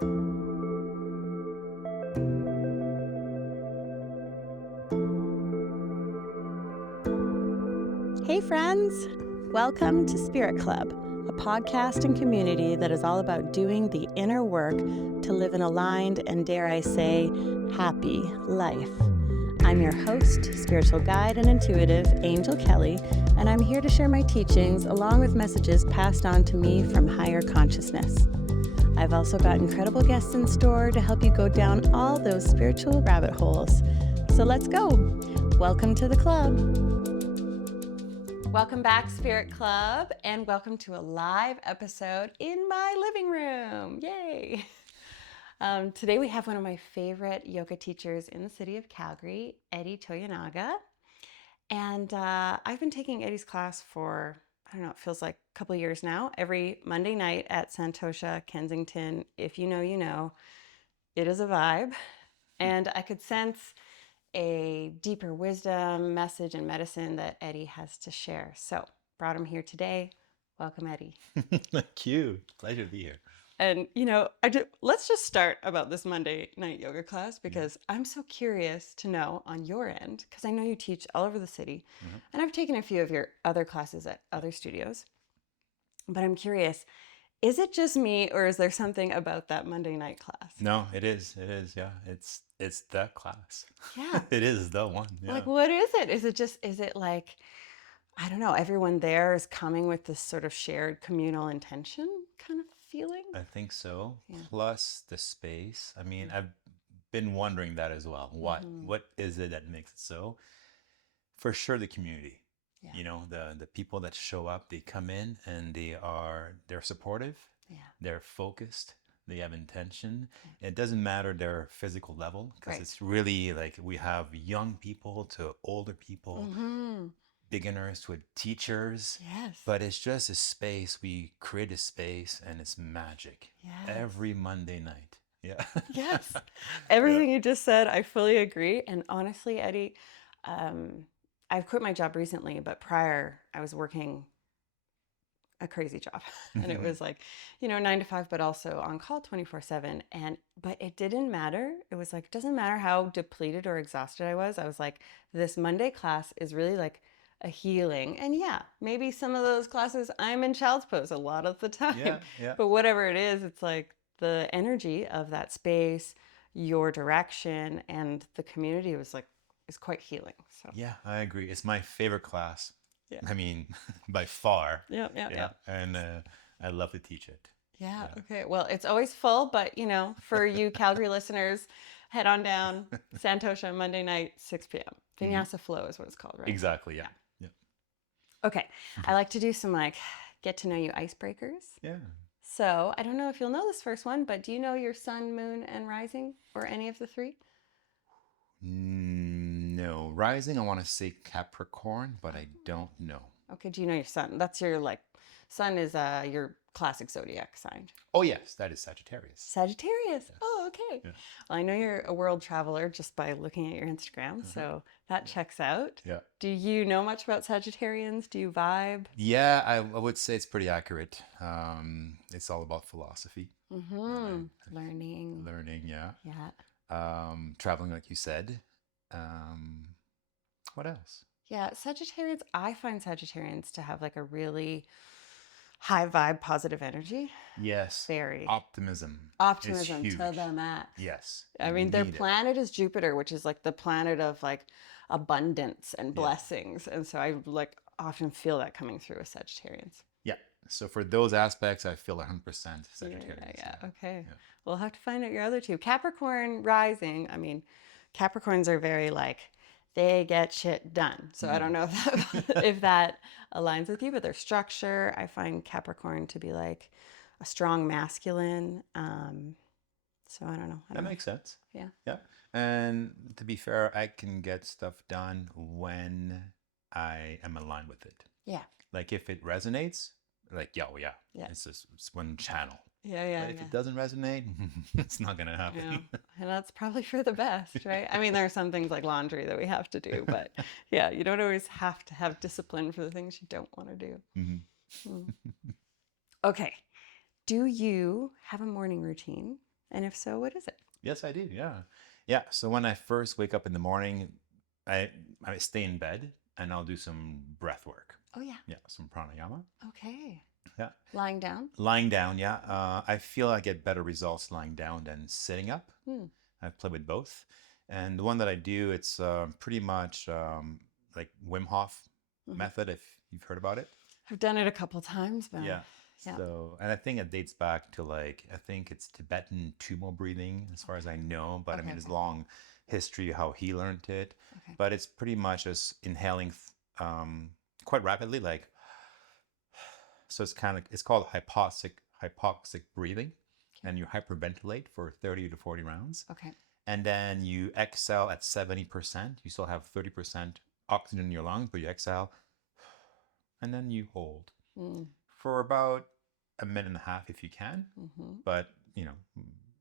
Hey friends! Welcome to Spirit Club, a podcast and community that is all about doing the inner work to live an aligned and, dare I say, happy life. I'm your host, spiritual guide and intuitive, Angell Kelly, and I'm here to share my teachings along with messages passed on to me from higher consciousness. I've also got incredible guests in store to help you go down all those spiritual rabbit holes. So let's go! Welcome to the club! Welcome back, Spirit Club, and welcome to a live episode in my living room. Yay! Today we have one of my favorite yoga teachers in the city of Calgary, Eddy Toyonaga. And I've been taking Eddy's class for, I don't know, it feels like a couple of years now. Every Monday night at Santosha, Kensington. If you know, you know. It is a vibe. And I could sense a deeper wisdom, message, and medicine that Eddy has to share. So, brought him here today. Welcome, Eddy. Thank you. Pleasure to be here. And, let's just start about this Monday night yoga class because I'm so curious to know on your end, because I know you teach all over the city, and I've taken a few of your other classes at other studios, but I'm curious, is it just me or is there something about that Monday night class? No, it is. It is. Yeah. It's the class. Yeah. It is the one. Yeah. Like, what is it? Is it like, I don't know, everyone there is coming with this sort of shared communal intention kind of feeling? I think so. Yeah. Plus the space. I mean, I've been wondering that as well. What is it that makes it so? For sure, the community. Yeah. You know, the people that show up, they come in and they're supportive. Yeah. They're focused. They have intention. It doesn't matter their physical level because it's really like we have young people to older people, beginners to teachers. Yes. But it's just a space. We create a space and it's magic. Yes. Every Monday night. Yeah. Yes. Everything you just said, I fully agree. And honestly, Eddy, I've quit my job recently, but prior I was working a crazy job. And it was like, 9 to 5, but also on call 24/7. But it didn't matter. It was like, it doesn't matter how depleted or exhausted I was. I was like, this Monday class is really like a healing. And yeah, maybe some of those classes I'm in child's pose a lot of the time. Yeah. But whatever it is, it's like the energy of that space, your direction, and the community is quite healing. So Yeah, I agree. It's my favorite class. Yeah. I mean, by far. Yeah. And I love to teach it. Yeah. Okay. Well, it's always full, but for you Calgary listeners, head on down Santosha Monday night, 6 p.m. Vinyasa Flow is what it's called, right? Exactly. Yeah. Okay. I like to do some get to know you icebreakers. Yeah. So I don't know if you'll know this first one, but do you know your sun, moon, and rising, or any of the three? No. Rising, I want to say Capricorn, but I don't know. Okay. Do you know your sun? That's your sun is your classic zodiac sign. Oh, yes. That is Sagittarius. Sagittarius. Yes. Oh, okay. Yeah. Well, I know you're a world traveler just by looking at your Instagram, so that checks out. Yeah. Do you know much about Sagittarians? Do you vibe? Yeah, I would say it's pretty accurate. It's all about philosophy. Learning. Learning, yeah. Yeah. Traveling, like you said. What else? Yeah, Sagittarians, I find Sagittarians to have a really high vibe, positive energy. Yes. Very. Optimism To huge. the max. Yes. I mean, their planet is Jupiter, which is the planet of abundance and blessings. And so I often feel that coming through with Sagittarians. Yeah. So for those aspects, I feel 100% Sagittarius. Yeah. Okay. Yeah. We'll have to find out your other two. Capricorn rising. I mean, Capricorns are very they get shit done. So I don't know if that aligns with you, but their structure, I find Capricorn to be a strong masculine. So I don't know. That makes sense. Yeah. Yeah. And to be fair, I can get stuff done when I am aligned with it. Yeah. If it resonates, yeah. It's one channel. Yeah. But if it doesn't resonate, it's not going to happen. Yeah. And that's probably for the best, right? I mean, there are some things like laundry that we have to do, but yeah, you don't always have to have discipline for the things you don't want to do. Okay. Do you have a morning routine And if so, what is it? Yes, I do. Yeah. Yeah. So when I first wake up in the morning, I I stay in bed and I'll do some breath work. Oh, yeah. Yeah, some pranayama. Okay. Yeah. Lying down? Lying down, yeah. I feel I get better results lying down than sitting up. Hmm. I've played with both. And the one that I do, it's pretty much like Wim Hof Mhm. method, if you've heard about it. I've done it a couple times, but Yeah. yeah. So, and I think it dates back to like, I think it's Tibetan Tumo breathing, as far as I know. But I Okay, mean, it's okay. long history how he learned it. Okay. But it's pretty much just inhaling quite rapidly, like, so it's called hypoxic breathing, and you hyperventilate for 30 to 40 rounds. Okay. And then you exhale at 70%. You still have 30% oxygen in your lungs, but you exhale, and then you hold Mm. for about a minute and a half if you can. Mm-hmm. But,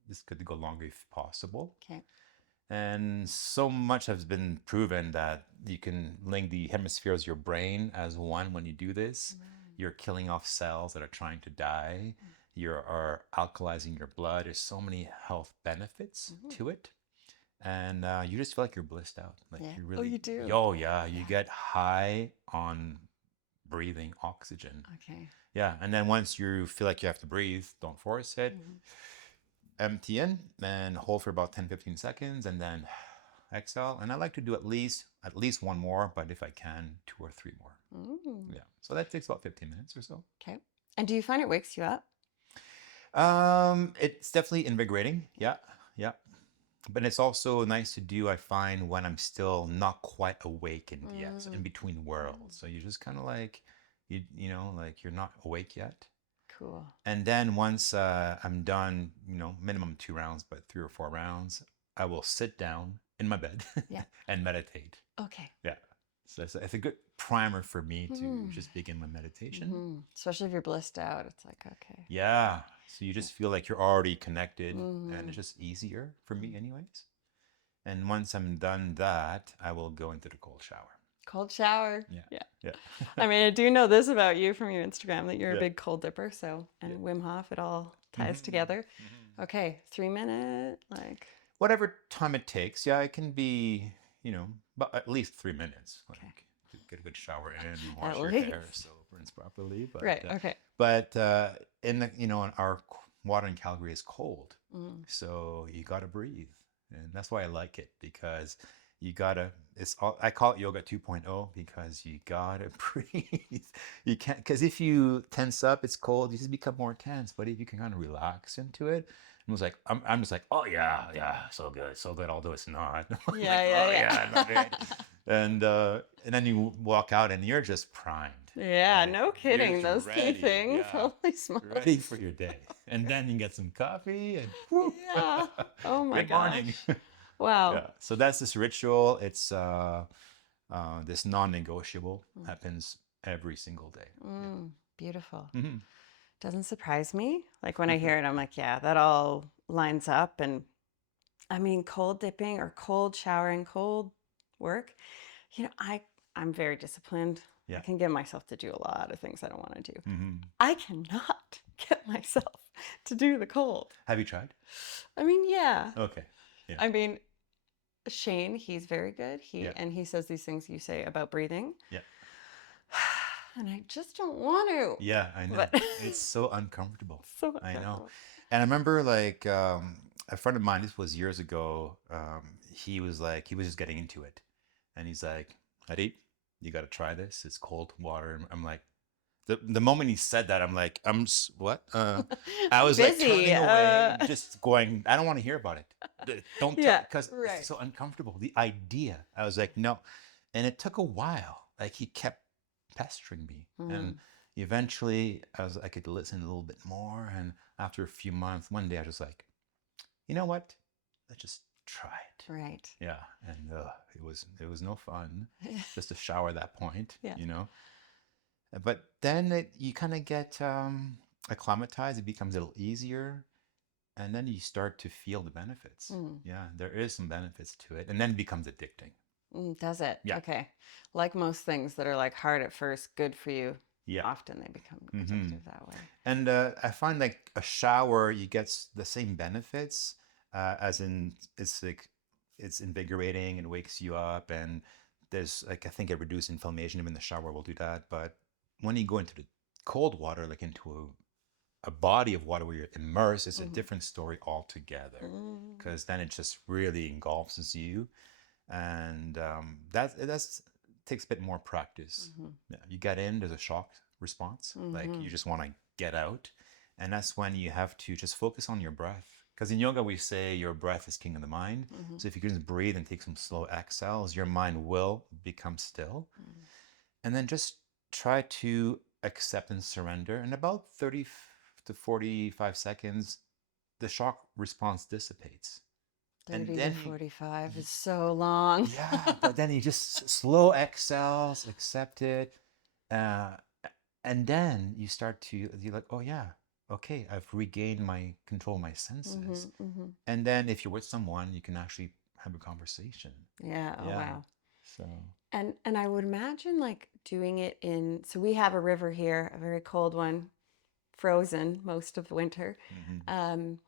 this could go longer if possible. Okay. And so much has been proven that you can link the hemispheres of your brain as one when you do this. You're killing off cells that are trying to die. You are alkalizing your blood. There's so many health benefits to it. And you just feel like you're blissed out. Like Yeah. you Oh, really, you do? oh yeah, you get high on breathing oxygen. Okay. Yeah. And then once you feel like you have to breathe, don't force it. Empty in and hold for about 10-15 seconds and then exhale. And I like to do at least one more, but if I can, 2 or 3 more. Yeah. So that takes about 15 minutes or so. Okay. And do you find it wakes you up? It's definitely invigorating. Yeah. Yeah. But it's also nice to do, I find, when I'm still not quite awake in so in between worlds. So you're just kind of like, like you're not awake yet. Cool. And then once I'm done, minimum 2 rounds, but 3 or 4 rounds, I will sit down in my bed Yeah. and meditate. Okay. Yeah. So it's a good primer for me to just begin my meditation. Especially if you're blissed out. It's like, okay. Yeah. So you just feel like you're already connected and it's just easier for me anyways. And once I'm done that, I will go into the cold shower. Cold shower. Yeah. Yeah. Yeah. I mean, I do know this about you from your Instagram that you're a Yeah. big cold dipper. So, and Wim Hof, it all ties together. Okay. 3 minute, like. Whatever time it takes. Yeah, it can be, but at least 3 minutes. Like to get a good shower in, wash your hair, so rinse properly. But, Right. Okay. But in the, our water in Calgary is cold, so you gotta breathe, and that's why I like it because you gotta. I call it yoga 2.0 because you gotta breathe. You can't because if you tense up, it's cold. You just become more tense. But if you can kind of relax into it. I was like, I'm just like, oh yeah, so good. Although it's not. Yeah. Not it. And then you walk out and you're just primed. Yeah, Right? no kidding. You're Those ready, key things. yeah. Holy smokes. Ready for your day, and then you get some coffee and whoop. Yeah. Oh my Good morning. gosh. Wow. Yeah. So that's this ritual. It's this non-negotiable happens every single day. Beautiful. Mm-hmm. Doesn't surprise me. Like when I hear it, I'm like, yeah, that all lines up. And I mean, cold dipping or cold showering, cold work, I'm very disciplined. Yeah. I can get myself to do a lot of things I don't want to do. Mm-hmm. I cannot get myself to do the cold. Have you tried? I mean, yeah. Okay. Yeah. I mean, Shane, he's very good. And he says these things you say about breathing. Yeah. And I just don't want to. Yeah, I know. But It's so uncomfortable. so I know. uncomfortable. And I remember like a friend of mine, this was years ago, he was just getting into it. And he's like, Eddy, you got to try this. It's cold water. And I'm like, the moment he said that, I'm like, what? I was like turning away, just going, I don't want to hear about it. Don't, because it's so uncomfortable. The idea, I was like, no. And it took a while. Like he kept pestering me. And eventually I could listen a little bit more. And after a few months, one day I was just like, you know what? Let's just try it. Right. Yeah. And it was no fun just to shower at that point, But then you kind of get acclimatized. It becomes a little easier. And then you start to feel the benefits. Yeah, there is some benefits to it. And then it becomes addicting. Does it? Yeah. Okay. Like most things that are like hard at first, good for you Yeah. often they become Hmm. addictive that way. And I find like a shower, you get the same benefits, as in it's like it's invigorating and wakes you up, and there's like I think it reduces inflammation. Even the shower will do that. But when you go into the cold water, like into a body of water where you're immersed, it's a Mm-hmm. different story altogether. Mm-hmm. Because then it just really engulfs you, and that's takes a bit more practice. Yeah, you get in, there's a shock response, like Mm-hmm. you just want to get out, and that's when you have to just focus on your breath. Because in yoga we say your breath is king of the mind. Mm-hmm. So if you can just breathe and take some slow exhales, your mind will become still, and then just try to accept and surrender. In about 30 to 45 seconds, the shock response dissipates, and 30 to then you 45 is so long. yeah, but then you just slow exhales, accept it, uh, and then you start to you're like, oh yeah, okay, I've regained my control of my senses. Mm-hmm. Mm-hmm. And then if you're with someone, you can actually have a conversation. Yeah. Oh, Yeah. wow. So And I would imagine like doing it in, so we have a river here, a very cold one, frozen most of winter. mhm. Um,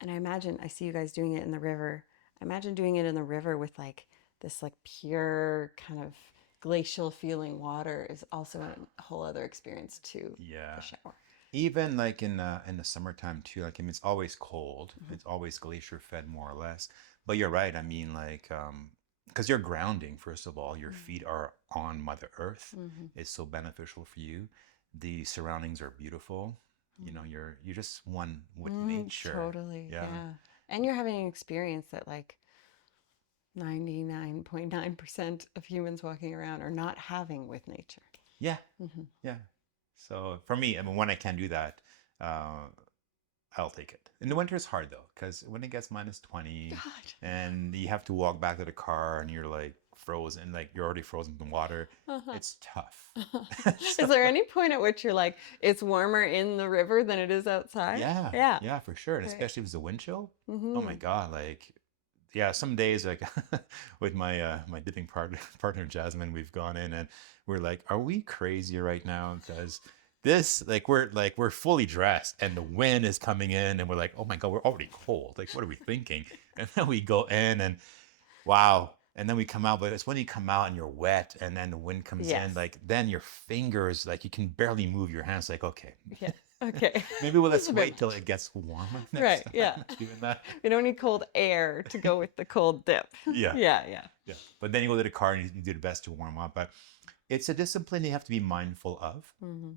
and I imagine I see you guys doing it in the river. I imagine doing it in the river with like this like pure kind of glacial feeling water is also a whole other experience to Yeah. the shower. Even like in the summertime too, like I mean, it's always cold. Mm-hmm. It's always glacier fed more or less. But you're right. I mean, like, because you're grounding, first of all, your feet are on Mother Earth. Mm-hmm. It's so beneficial for you. The surroundings are beautiful. You know, you're just one with nature. Totally. Yeah. Yeah. And you're having an experience that like 99.9% of humans walking around are not having with nature. Yeah. Mm-hmm. Yeah. So for me, I mean, when I can do that, uh, I'll take it. In the winter, it's hard though, because when it gets minus 20 God. and you have to walk back to the car and you're like frozen, like you're already frozen in water, Uh-huh. it's tough. Is So, there any point at which you're like, it's warmer in the river than it is outside? yeah, Yeah. yeah, for sure. And Right. especially if it's a wind chill. Oh my Mm-hmm. God, like, yeah, some days like with my dipping partner Jasmine, we've gone in and we're like, are we crazy right now? Because this like we're fully dressed and the wind is coming in and we're like, oh my God, we're already cold. Like, what are we thinking? And then we go in and wow. And then we come out, but it's when you come out and you're wet and then the wind comes Yes. in, like then your fingers, like you can barely move your hands, like, okay. Yeah. Okay. Maybe we'll This is let's a bit wait till much. it gets warmer next Right. Yeah. time doing that. We don't need cold air to go with the cold dip. Yeah. Yeah. Yeah. Yeah. But then you go to the car and you do the best to warm up. But it's a discipline you have to be mindful of. Mm-hmm.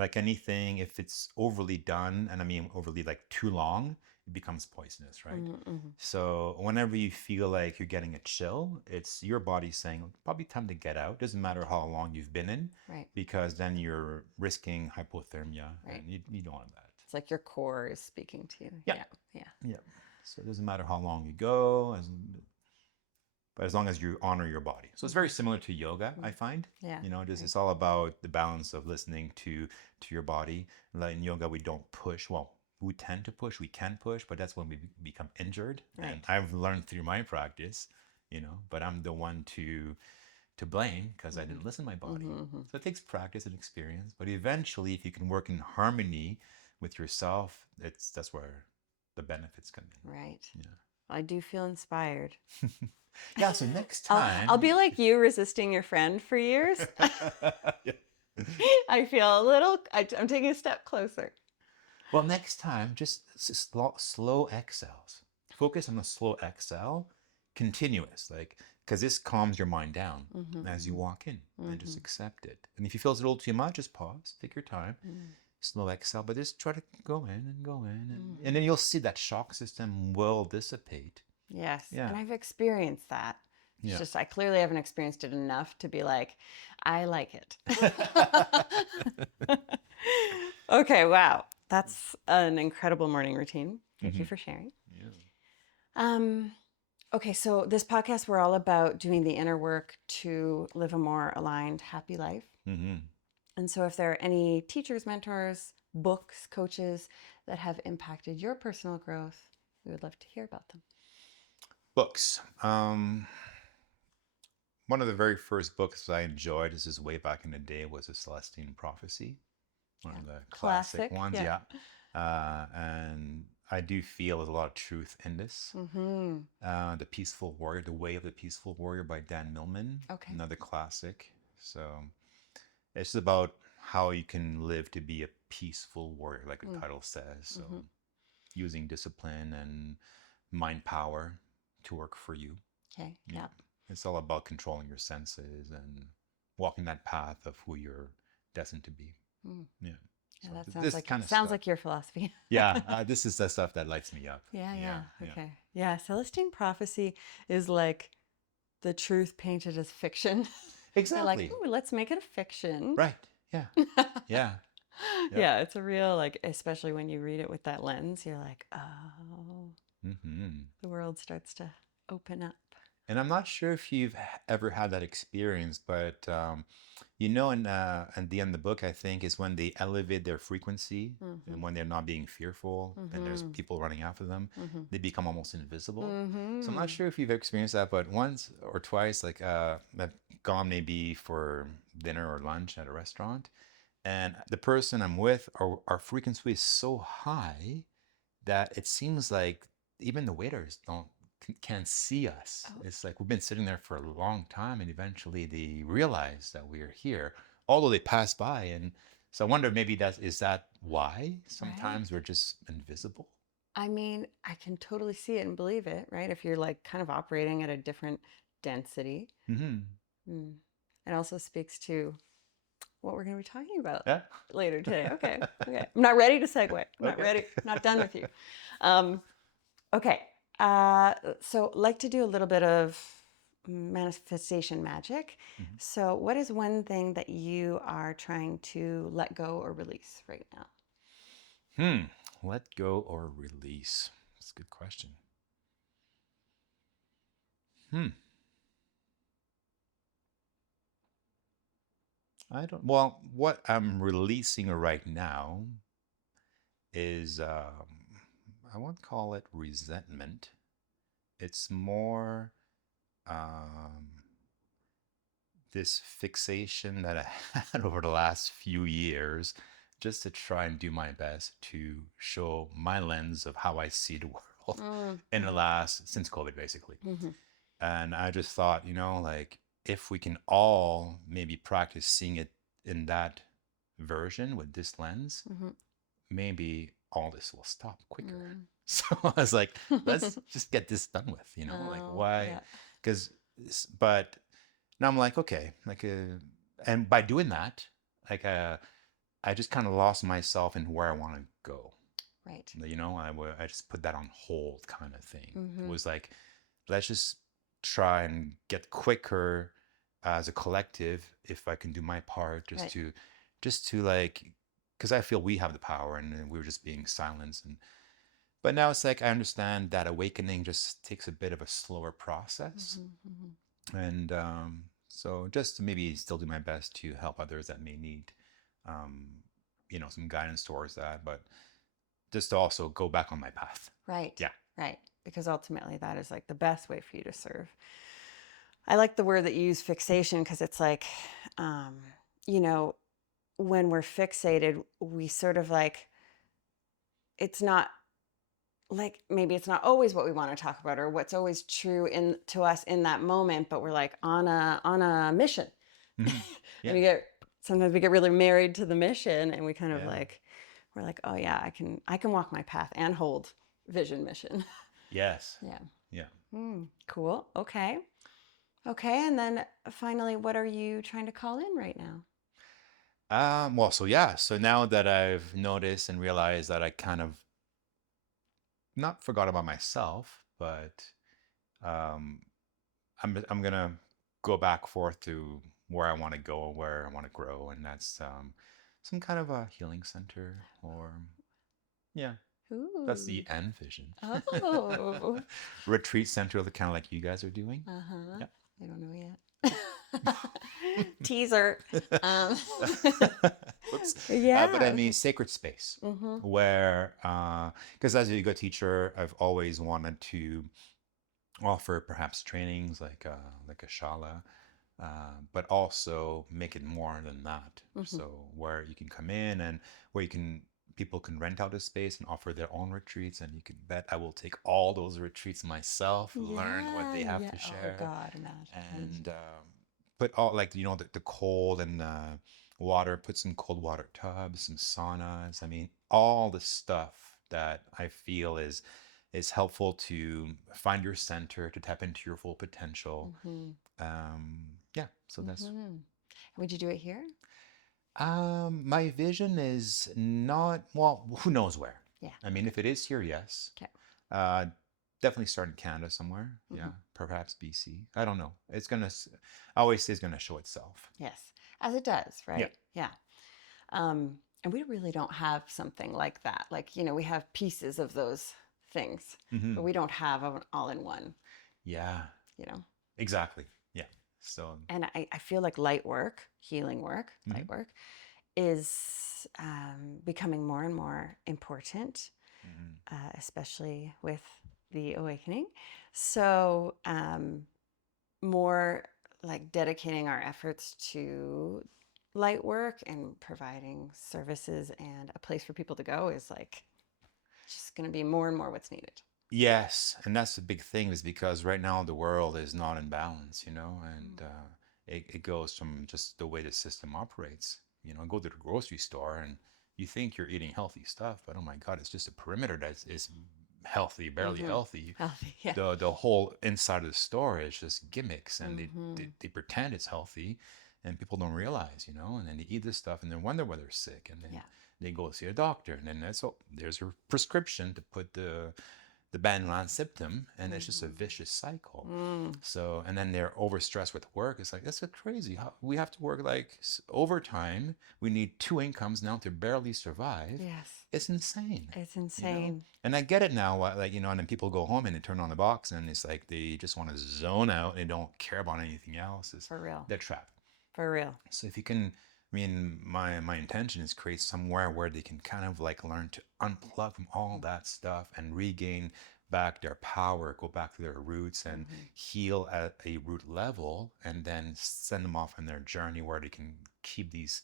Like anything, if it's overly done, and I mean overly like too long, it becomes poisonous, right? Mm-hmm. So whenever you feel like you're getting a chill, it's your body saying probably time to get out. Doesn't matter how long you've been in, Right. because then you're risking hypothermia, Right. and you don't want that. It's like your core is speaking to you. Yeah. Yeah. Yeah. Yeah. So it doesn't matter how long you go, but as long as you honor your body. So it's very similar to yoga, I find. Yeah. You know, Right. it's all about the balance of listening to your body. Like in yoga, we don't push. Well, we tend to push. We can push, but that's when we become injured. Right. And I've learned through my practice, you know, but I'm the one to blame because I didn't listen to my body. Mm-hmm. So it takes practice and experience. But eventually, if you can work in harmony with yourself, that's where the benefits come in. Right. Yeah. I do feel inspired. Yeah, so next I'll, time. I'll be like you resisting your friend for years. Yeah. I feel a little, I'm taking a step closer. Well, next time, just slow exhales. Focus on the slow exhale, continuous, like, because this calms your mind down as you walk in and just accept it. And if you feel it's a little too much, just pause, take your time, slow exhale, but just try to go in and go in. And then you'll see that shock system will dissipate. Yes. Yeah. And I've experienced that. It's Yeah. just, I clearly haven't experienced it enough to be like, I like it. Okay. Wow. That's an incredible morning routine. Thank you for sharing. Yeah. Okay. So this podcast, we're all about doing the inner work to live a more aligned, happy life. Mm-hmm. And so if there are any teachers, mentors, books, coaches that have impacted your personal growth, we would love to hear about them. Books. one of the very first books I enjoyed, this is way back in the day, was A Celestine Prophecy, one Yeah. of the classic Classic. ones. Yeah. Yeah. And I do feel there's a lot of truth in this. Mm-hmm. The Peaceful Warrior, The Way of the Peaceful Warrior by Dan Millman, Okay. another classic. So it's about how you can live to be a peaceful warrior, like the title says. So Mm-hmm. using discipline and mind power to work for you. Okay. Yeah. Yeah. It's all about controlling your senses and walking that path of who you're destined to be. Mm. Yeah. Yeah, So that sounds this like kind of sounds stuff. like your philosophy. Yeah, this is the stuff that lights me up. Yeah, Yeah, yeah. yeah. Okay. Yeah, Celestine Prophecy is like the truth painted as fiction. They're like, Exactly. ooh, let's make it a fiction. Right. Yeah. Yeah. Yeah. Yeah, it's a real, like, especially when you read it with that lens, you're like, oh, the world starts to open up. And I'm not sure if you've ever had that experience, but in the end of the book, I think, is when they elevate their frequency and when they're not being fearful and there's people running after them, they become almost invisible. So I'm not sure if you've experienced that, but once or twice, like I've gone maybe for dinner or lunch at a restaurant, and the person I'm with, our frequency is so high that it seems like even the waiters can't see us. Oh, It's like we've been sitting there for a long time, and eventually they realize that we're here, although they pass by. And so I wonder, maybe is that why right. sometimes we're just invisible? I mean, I can totally see it and believe it, right? If you're like kind of operating at a different density. Hmm. Mm. It also speaks to what we're going to be talking about Yeah. later today. Okay. Okay. I'm not ready to segue. I'm not Okay. ready. Not done with you. Okay. So like to do a little bit of manifestation magic. Mhm. So what is one thing that you are trying to let go or release right now? Let go or release. That's a good question. Hmm. Well, what I'm releasing right now is, I won't call it resentment. It's more um, this fixation that I had over the last few years, just to try and do my best to show my lens of how I see the world in the last, since COVID, basically. Mm-hmm. And I just thought, like, if we can all maybe practice seeing it in that version with this lens, Mm-hmm. maybe all this will stop quicker. Mm. So I was like, let's just get this done with, like Oh, why? yeah. Because, but now I'm like, okay, like, and by doing that, like, I just kind of lost myself in where I want to go. Right. I just put that on hold kind of thing. It Mm-hmm. was like, let's just try and get quicker as a collective if I can do my part, Right. just to like, because I feel we have the power and we were just being silenced. But now it's like I understand that awakening just takes a bit of a slower process. Mm-hmm. Mm-hmm. And so just to maybe still do my best to help others that may need, um, some guidance towards that, but just to also go back on my path. Right. Yeah. Right. Because ultimately that is like the best way for you to serve. I like the word that you use, fixation, because it's like, um, you know, when we're fixated, we sort of like, it's not like maybe it's not always what we want to talk about or what's always true to us in that moment, but we're like on a mission. Mm-hmm. Yeah. And sometimes we get really married to the mission and we kind of Yeah. like we're like, oh yeah, I can walk my path and hold vision mission. Yes. Yeah. Yeah. Cool. Okay. Okay. And then finally, what are you trying to call in right now? Well, so yeah. So now that I've noticed and realized that I kind of not forgot about myself, but um, I'm gonna go back forth to where I want to go, where I want to grow, and that's some kind of a healing center, or yeah, that's Ooh. the end vision. Oh. Retreat center, kind of like you guys are doing. Uh-huh. Yeah. I don't know yet. Teaser. Um, Oops. But I yeah. mean, sacred space Mm-hmm. where, because as a yoga teacher, I've always wanted to offer perhaps trainings like a shala, but also make it more than that. So where you can come in and where people can rent out a space and offer their own retreats, and you can bet I will take all those retreats myself, learn what Yeah, they have yeah. to Oh share, God, imagine. and put all like the cold and water, put some cold water tubs, some saunas. I mean, all the stuff that I feel is helpful to find your center, to tap into your full potential. Mm-hmm. Yeah, so that's Mm-hmm. Would you do it here? my vision is not, well, who knows where. Yeah. I mean, if it is here, yes. Okay. Uh, Definitely start in Canada somewhere. Mm-hmm. Yeah, perhaps BC. I don't know. I always say it's gonna show itself. Yes, as it does, Yeah. right? Yeah. And we really don't have something like that. Like, we have pieces of those things, but Hmm. we don't have an all-in-one, Yeah, you know. exactly. Yeah. So, And I feel like light work, healing work, mhm, light work is becoming more and more important, mhm. especially with the awakening. So, more like dedicating our efforts to light work and providing services and a place for people to go is like just going to be more and more what's needed. Yes, and that's the big thing is because right now the world is not in balance, and it goes from just the way the system operates. Go to the grocery store and you think you're eating healthy stuff, but oh my God, it's just a perimeter that is healthy, barely Mm-hmm. healthy. Healthy, yeah. The whole inside of the store is just gimmicks, and Mm-hmm. they pretend it's healthy, and people don't realize, and then they eat this stuff and then wonder whether they're sick, and then Yeah. they go see a doctor, and then there's a prescription to put the Banlan symptom, and it's just a vicious cycle. Mm. So, and then they're overstressed with work. It's like, that's so crazy. We have to work like overtime. We need two incomes now to barely survive. Yes. It's insane, It's you know? insane. And I get it now, like, and then people go home and they turn on the box and it's like they just want to zone out and they don't care about anything else. For real. They're trapped. For real. So if you can, I mean, my intention is create somewhere where they can kind of like learn to unplug from all that stuff and regain back their power, go back to their roots and Mm-hmm. heal at a root level, and then send them off on their journey where they can keep these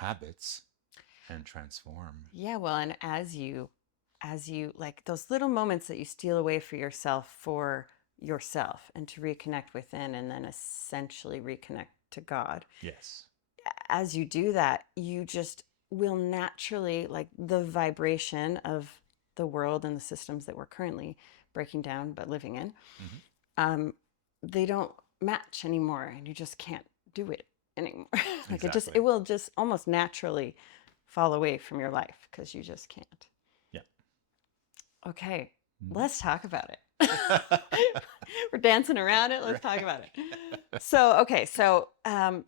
habits and transform. Yeah, well, and as you like those little moments that you steal away for yourself and to reconnect within and then essentially reconnect to God. Yes. As you do that, you just will naturally, like the vibration of the world and the systems that we're currently breaking down but living in, Hmm. um, they don't match anymore, and you just can't do it anymore. Like Exactly. it will just almost naturally fall away from your life because you just can't. Yeah. Okay, Mhm. let's talk about it. We're dancing around it. Let's talk about it. So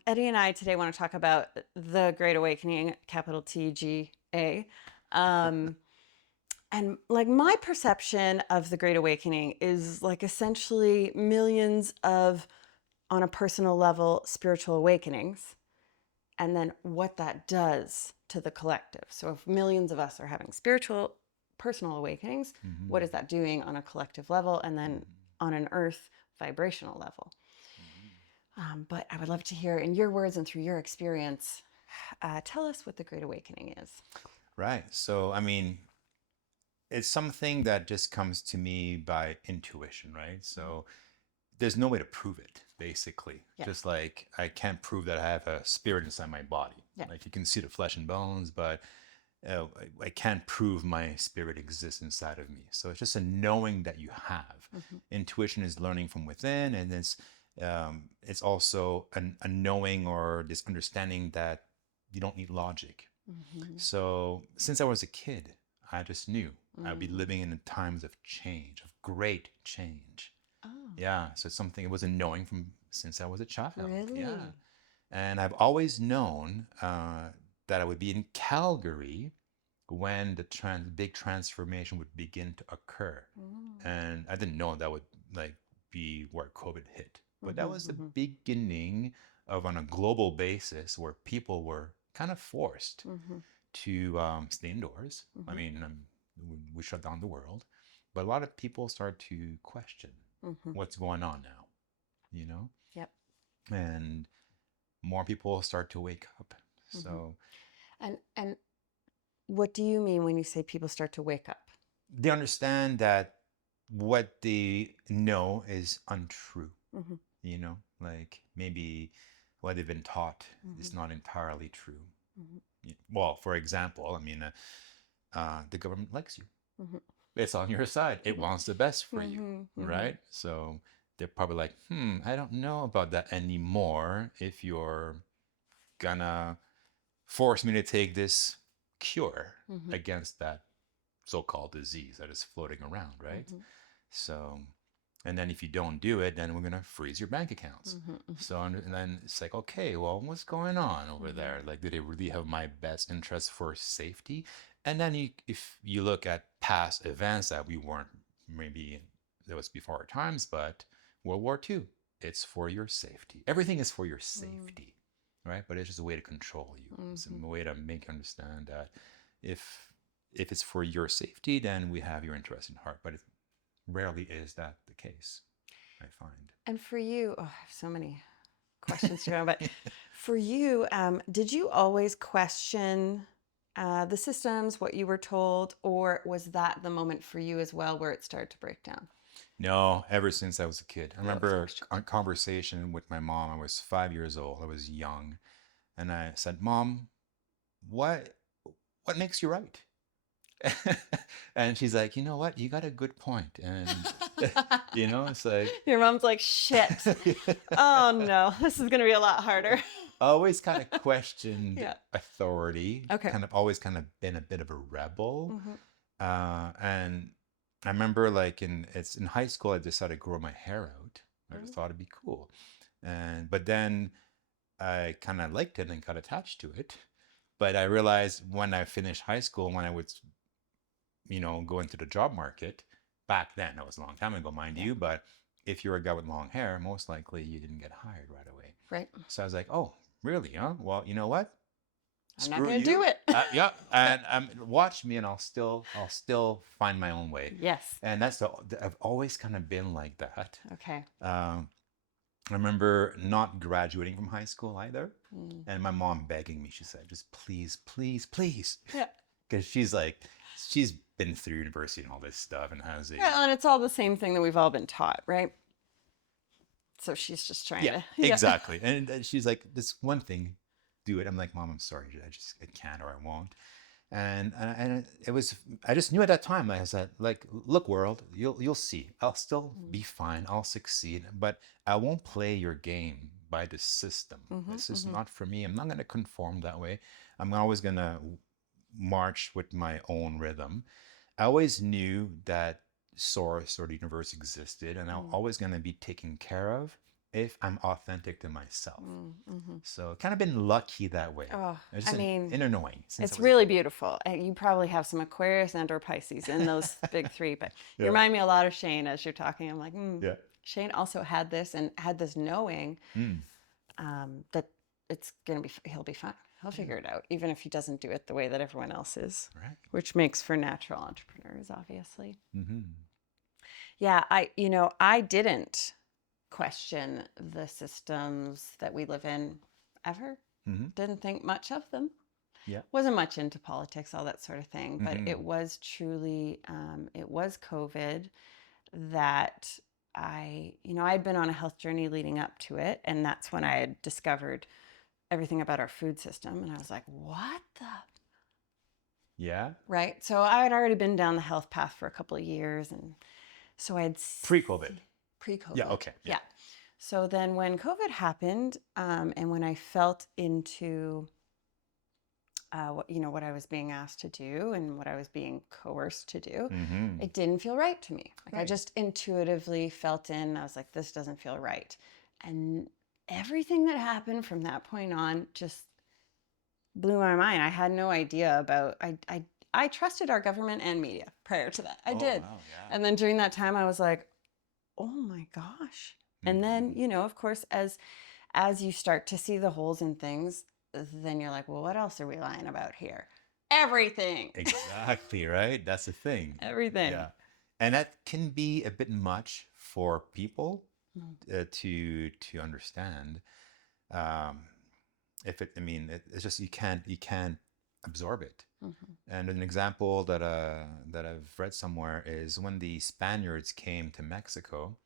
Eddy and I today want to talk about the Great Awakening, capital TGA. And like my perception of the Great Awakening is like essentially millions of, on a personal level, spiritual awakenings, and then what that does to the collective. So if millions of us are having spiritual personal awakenings, what Hmm. is that doing on a collective level and then on an earth vibrational level? But I would love to hear in your words and through your experience, tell us what the Great Awakening is. Right. So, I mean, it's something that just comes to me by intuition, right? So there's no way to prove it, basically. Yeah. Just like I can't prove that I have a spirit inside my body. Yeah. Like you can see the flesh and bones, but I can't prove my spirit exists inside of me. So it's just a knowing that you have. Mm-hmm. Intuition is learning from within, and it's also a knowing or this understanding that you don't need logic. Mm-hmm. So since I was a kid, I just knew I'd be Mm. living in times of change, of great change. Oh, Yeah, so it's something it was a knowing from since I was a child. really? Yeah, and I've always known that I would be in Calgary when the big transformation would begin to occur, Mm. and I didn't know that would like be where COVID hit, but that Mm-hmm, was the mm-hmm, beginning of on a global basis where people were kind of forced mm-hmm, to stay indoors. I mm-hmm, mean, we shut down the world, but a lot of people start to question mm-hmm. what's going on now, you know? Yep. and more people start to wake up. So And what do you mean when you say people start to wake up? they understand that what they know is untrue. Mm-hmm. Like maybe what they've been taught is Mm-hmm. not entirely true. Mm-hmm. Well, for example, I mean, the government likes you. Mm-hmm. It's on your side. It wants the best for you, Mm-hmm. Mm-hmm. right? So they're probably like, I don't know about that anymore if you're gonna force me to take this cure Mm-hmm. against that so-called disease that is floating around, right? Mm-hmm. So, and then if you don't do it, then we're gonna freeze your bank accounts. Mm-hmm. So, and then it's like, okay, well, what's going on over Mm-hmm. there? Like, do they really have my best interest for safety? And then if you look at past events that we weren't, maybe that was before our times, but World War II, it's for your safety. Everything is for your safety, right? But it's just a way to control you. It's Mm-hmm. a way to make you understand that if it's for your safety, then we have your interest in heart. But it rarely is that the case, I find. And for you, I have so many questions to go, but for you, did you always question the systems, what you were told, or was that the moment for you as well where it started to break down? No, ever since I was a kid. I I love this remember question. a conversation with my mom. I was 5 years old. I was young. And I said, Mom, what what makes you right? And she's like, you know what? You got a good point. And it's like Your mom's like, shit. Oh no, this is going to be a lot harder. I always kind of questioned Yeah. authority, Okay. kind of always kind of been a bit of a rebel. Mm-hmm. And I remember like in high school, I decided to grow my hair out. I just thought it'd be cool. But then I kind of liked it and got attached to it. But I realized when I finished high school, when I would, go into the job market, back then, that was a long time ago, mind you, but if you're a guy with long hair, most likely you didn't get hired right away. Right. So I was like, oh, really, huh? Well, you know what? I'm not Screw going to do you. it. Yeah, and watch me, and I'll still find my own way. Yes. And I've always kind of been like that. Okay. I remember not graduating from high school either, and my mom begging me. She said, "Just please, please, please," Yeah. because she's been through university and all this stuff, and has a Yeah, and it's all the same thing that we've all been taught, right? So she's just trying to. Yeah. exactly. And she's like, "This one thing, do it." I'm like, "Mom, I'm sorry, I can't or I won't." And it was, I just knew at that time, I said, like, look, world, you'll see. I'll still be fine. I'll succeed, but I won't play your game by the system. This is not for me. I'm not going to conform that way. I'm always going to march with my own rhythm. I always knew that source or the universe existed, and I'm always going to be taken care of if I'm authentic to myself. So kind of been lucky that way. Oh, Just and annoying. It's really beautiful. You probably have some Aquarius and or Pisces in those big three, but you remind me a lot of Shane as you're talking. I'm like, yeah. Shane also had this knowing that it's going to be, he'll be fine. He'll figure it out, even if he doesn't do it the way that everyone else is, Right. which makes for natural entrepreneurs, obviously. Mm-hmm. Yeah, I didn't question the systems that we live in ever. Didn't think much of them. Yeah. Wasn't much into politics, all that sort of thing. But it was truly, it was COVID that I'd been on a health journey leading up to it. And that's when I had discovered everything about our food system. And I was like, what the? Yeah. Right. So I had already been down the health path for a couple of years. And so I had pre-COVID. Pre-COVID. Yeah. Okay. Yeah. So then when COVID happened, and when I felt into what I was being asked to do and what I was being coerced to do, it didn't feel right to me. Like I just intuitively felt I was like, this doesn't feel right. And everything that happened from that point on just blew my mind. I had no idea about, I trusted our government and media prior to that. I did. Wow, yeah. And then during that time, I was like, oh my gosh. And then, of course, as you start to see the holes in things, then you're like, well, what else are we lying about here? Everything. Exactly, right? That's the thing. Everything. Yeah. And that can be a bit much for people. to understand. Um, if it, I mean, it's just you can't absorb it. And an example that I've read somewhere is when the Spaniards came to Mexico.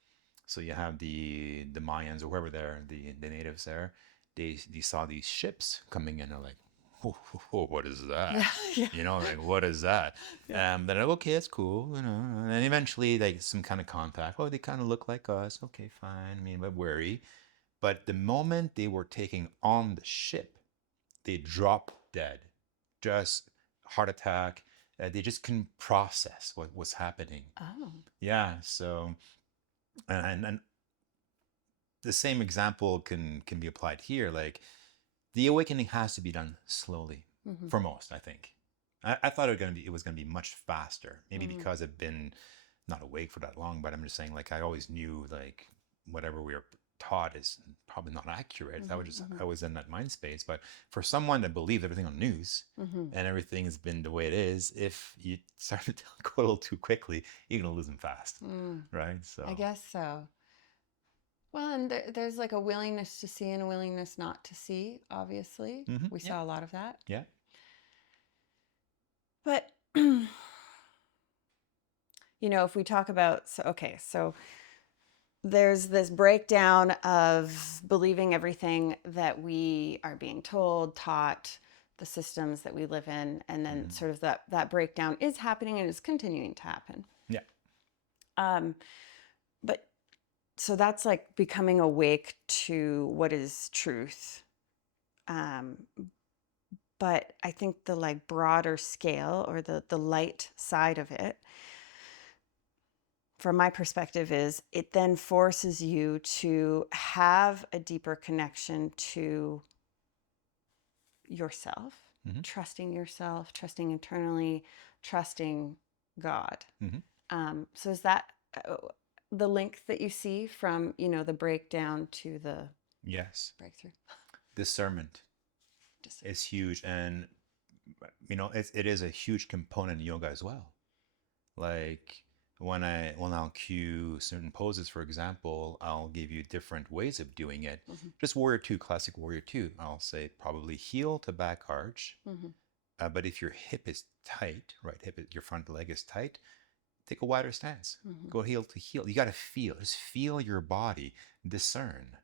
So you have the Mayans or whoever they're, the natives there. They saw these ships coming in. They're like, what is that? Yeah. Yeah. Like what is that? Yeah. They're like, okay, it's cool. And then eventually, like some kind of contact. Oh, they kind of look like us. Okay, fine. I mean, but wary. But the moment they were taking on the ship, they dropped dead, just heart attack. They just couldn't process what was happening. Oh. Yeah. So, and the same example can be applied here. Like the awakening has to be done slowly for most, I think. I thought it was gonna be much faster, maybe because I've been not awake for that long. But I'm just saying, like I always knew like whatever we were taught is probably not accurate. I was in that mind space. But for someone that believes everything on news and everything has been the way it is, if you start to go a little too quickly, you're gonna lose them fast, right? So I guess so. Well, and there's like a willingness to see and a willingness not to see, obviously. We yeah, saw a lot of that. yeah, But, if we talk about, so there's this breakdown of believing everything that we are being told, taught, the systems that we live in, and then sort of that breakdown is happening and is continuing to happen. yeah. But so that's like becoming awake to what is truth. But I think the like broader scale or the light side of it, from my perspective, is it then forces you to have a deeper connection to yourself, trusting yourself, trusting internally, trusting God. So is that the link that you see from, the breakdown to the Yes. breakthrough? Discernment is huge, and it is a huge component in yoga as well. Like when I'll cue certain poses, for example, I'll give you different ways of doing it. Just warrior two, classic warrior two. I'll say probably heel to back arch. But if your hip is tight, right hip, your front leg is tight, take a wider stance. Go heel to heel. You got to just feel your body, discern,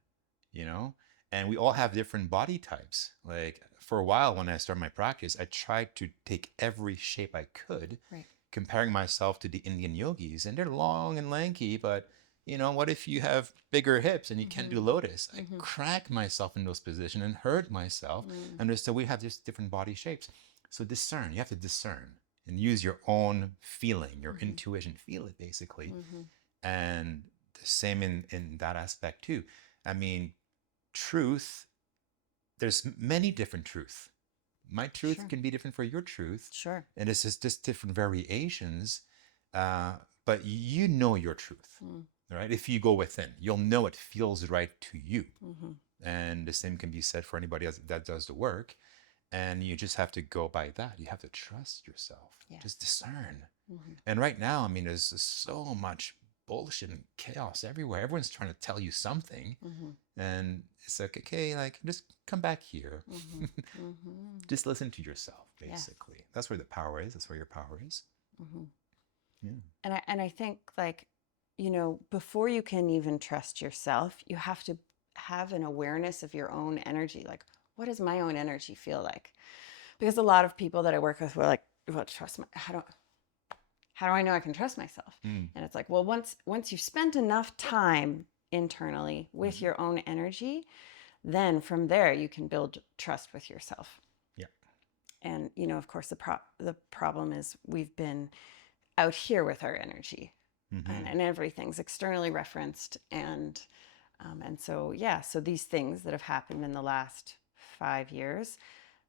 And we all have different body types. Like for a while when I started my practice, I tried to take every shape I could, comparing myself to the Indian yogis. And they're long and lanky, but what if you have bigger hips and you can't do lotus? I cracked myself in those positions and hurt myself. And so we have just different body shapes. So discern. You have to discern and use your own feeling, your intuition. Feel it, basically. And the same in that aspect, too. I mean, truth, there's many different truth. My truth can be different for your truth. Sure. And it's just different variations. But you know your truth, right? If you go within, you'll know it feels right to you. And the same can be said for anybody else that does the work. And you just have to go by that. You have to trust yourself. Just discern. And right now, I mean, there's so much bullshit and chaos everywhere. Everyone's trying to tell you something. And it's like, okay, like just come back here. Just listen to yourself, basically. That's where the power is. That's where your power is. Yeah. And I think like, before you can even trust yourself, you have to have an awareness of your own energy. Like, what does my own energy feel like? Because a lot of people that I work with were like, well, how do I know I can trust myself? And it's like, well, once you've spent enough time internally with your own energy, then from there you can build trust with yourself. Yeah. And of course the problem is we've been out here with our energy, and everything's externally referenced, and so so these things that have happened in the last 5 years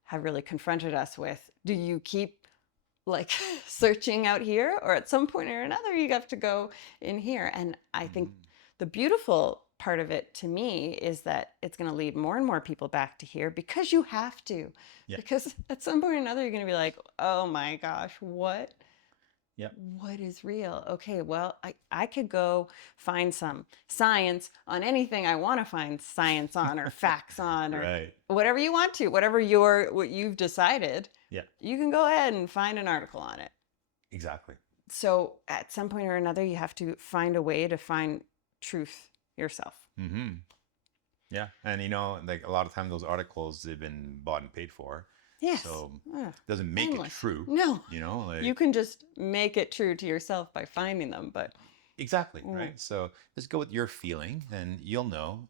have really confronted us with, do you keep like searching out here, or at some point or another you have to go in here? And I think the beautiful part of it to me is that it's going to lead more and more people back to here, because you have to. Because at some point or another you're going to be like, oh my gosh, what Yeah. What is real? Okay, well, I could go find some science on anything I want to find science on or facts on or Right. whatever you want to, whatever what you've decided, Yeah. you can go ahead and find an article on it. Exactly. So at some point or another, you have to find a way to find truth yourself. Mm-hmm. Yeah. And you know, like a lot of times those articles they've been bought and paid for. Yes. So doesn't make it Endless. true. No. You know, like You can just make it true to yourself by finding them, but exactly, right? So just go with your feeling and you'll know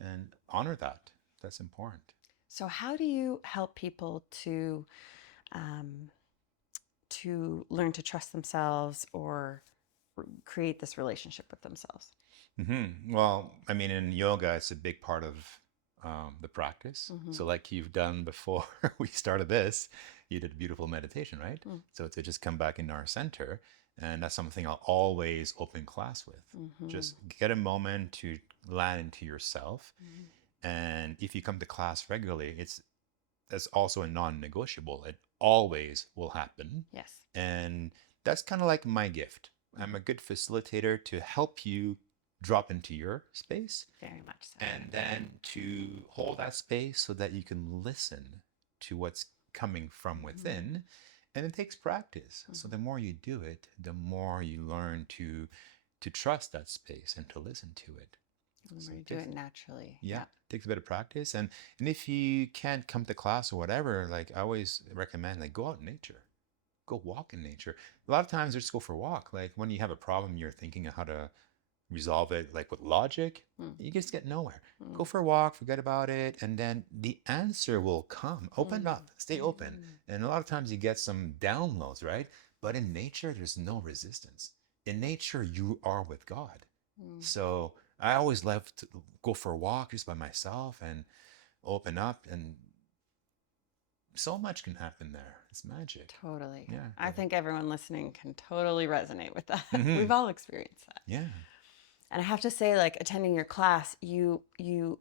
and honor that. That's important. so how do you help people um, to learn to trust themselves or create this relationship with themselves? Well, I mean, in yoga, it's a big part of the practice. Mm-hmm. So, like you've done before we started this, you did beautiful meditation, right? Mm. So, to just come back into our center. And that's something I'll always open class with. Mm-hmm. Just get a moment to land into yourself. Mm-hmm. And if you come to class regularly, that's also a non-negotiable. It always will happen. Yes. And that's kind of like my gift. I'm a good facilitator to help you drop into your space Very much so. and then to hold that space so that you can listen to what's coming from within. And it takes practice. So the more you do it, the more you learn to trust that space and to listen to it. So you do it naturally. Yeah, it takes a bit of practice. And if you can't come to class or whatever, like I always recommend, like go out in nature, go walk in nature. A lot of times just go for a walk. Like when you have a problem, you're thinking of how to resolve it, like with logic, you just get nowhere. Go for a walk, forget about it, and then the answer will come. Open up, stay open. And a lot of times you get some downloads, right? But in nature, there's no resistance. In nature, you are with God. So I always love to go for a walk just by myself and open up, and so much can happen there. It's magic. Totally. Yeah. I think everyone listening can totally resonate with that. Mhm. We've all experienced that. Yeah. And I have to say, like attending your class, you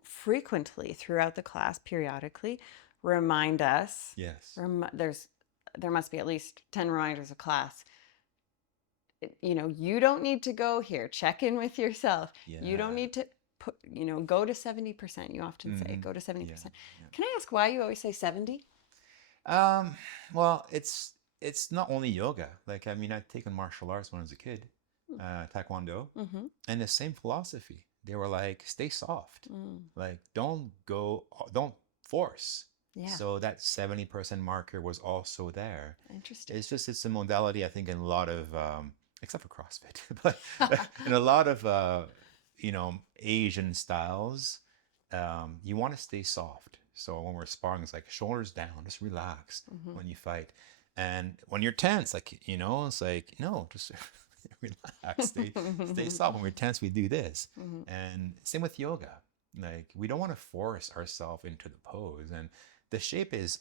frequently throughout the class, periodically, remind us. Yes. There must be at least 10 reminders a class. You don't need to go here. Check in with yourself. You don't Yeah. need to go to 70%. You often say go to 70%. Yeah. Can I ask why you always say 70? Well, it's not only yoga. Like, I mean, I'd taken martial arts when I was a kid, taekwondo, Mm-hmm. and the same philosophy. They were like, stay soft. Like, don't force. Yeah. So that 70% marker was also there. Interesting. It's a modality, I think, in a lot of, except for CrossFit, but in a lot of, Asian styles, you want to stay soft. So when we're sparring, it's like shoulders down, just relax when you fight. And when you're tense, like, it's like, no, just relax, stay soft. When we're tense, we do this. And same with yoga. Like, we don't want to force ourselves into the pose. And the shape is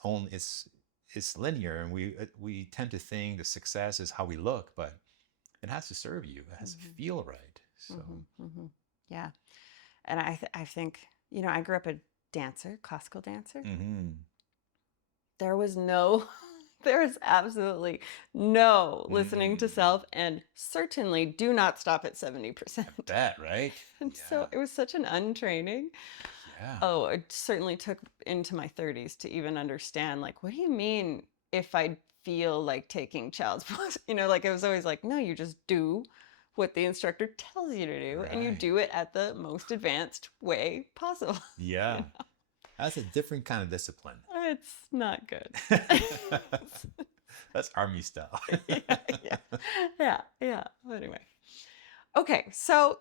it's linear. And we tend to think the success is how we look, but it has to serve you. It has to feel right. So, yeah. And I think, I grew up a dancer, classical dancer. There was absolutely no listening to self, and certainly do not stop at 70%. that, right? And so it was such an untraining. Yeah. Oh, it certainly took into my 30s to even understand, like, what do you mean if I feel like taking child's pose? Like it was always like, no, you just do what the instructor tells you to do, and you do it at the most advanced way possible. Yeah. That's a different kind of discipline. It's not good. That's army style. Yeah. Anyway. Okay, so,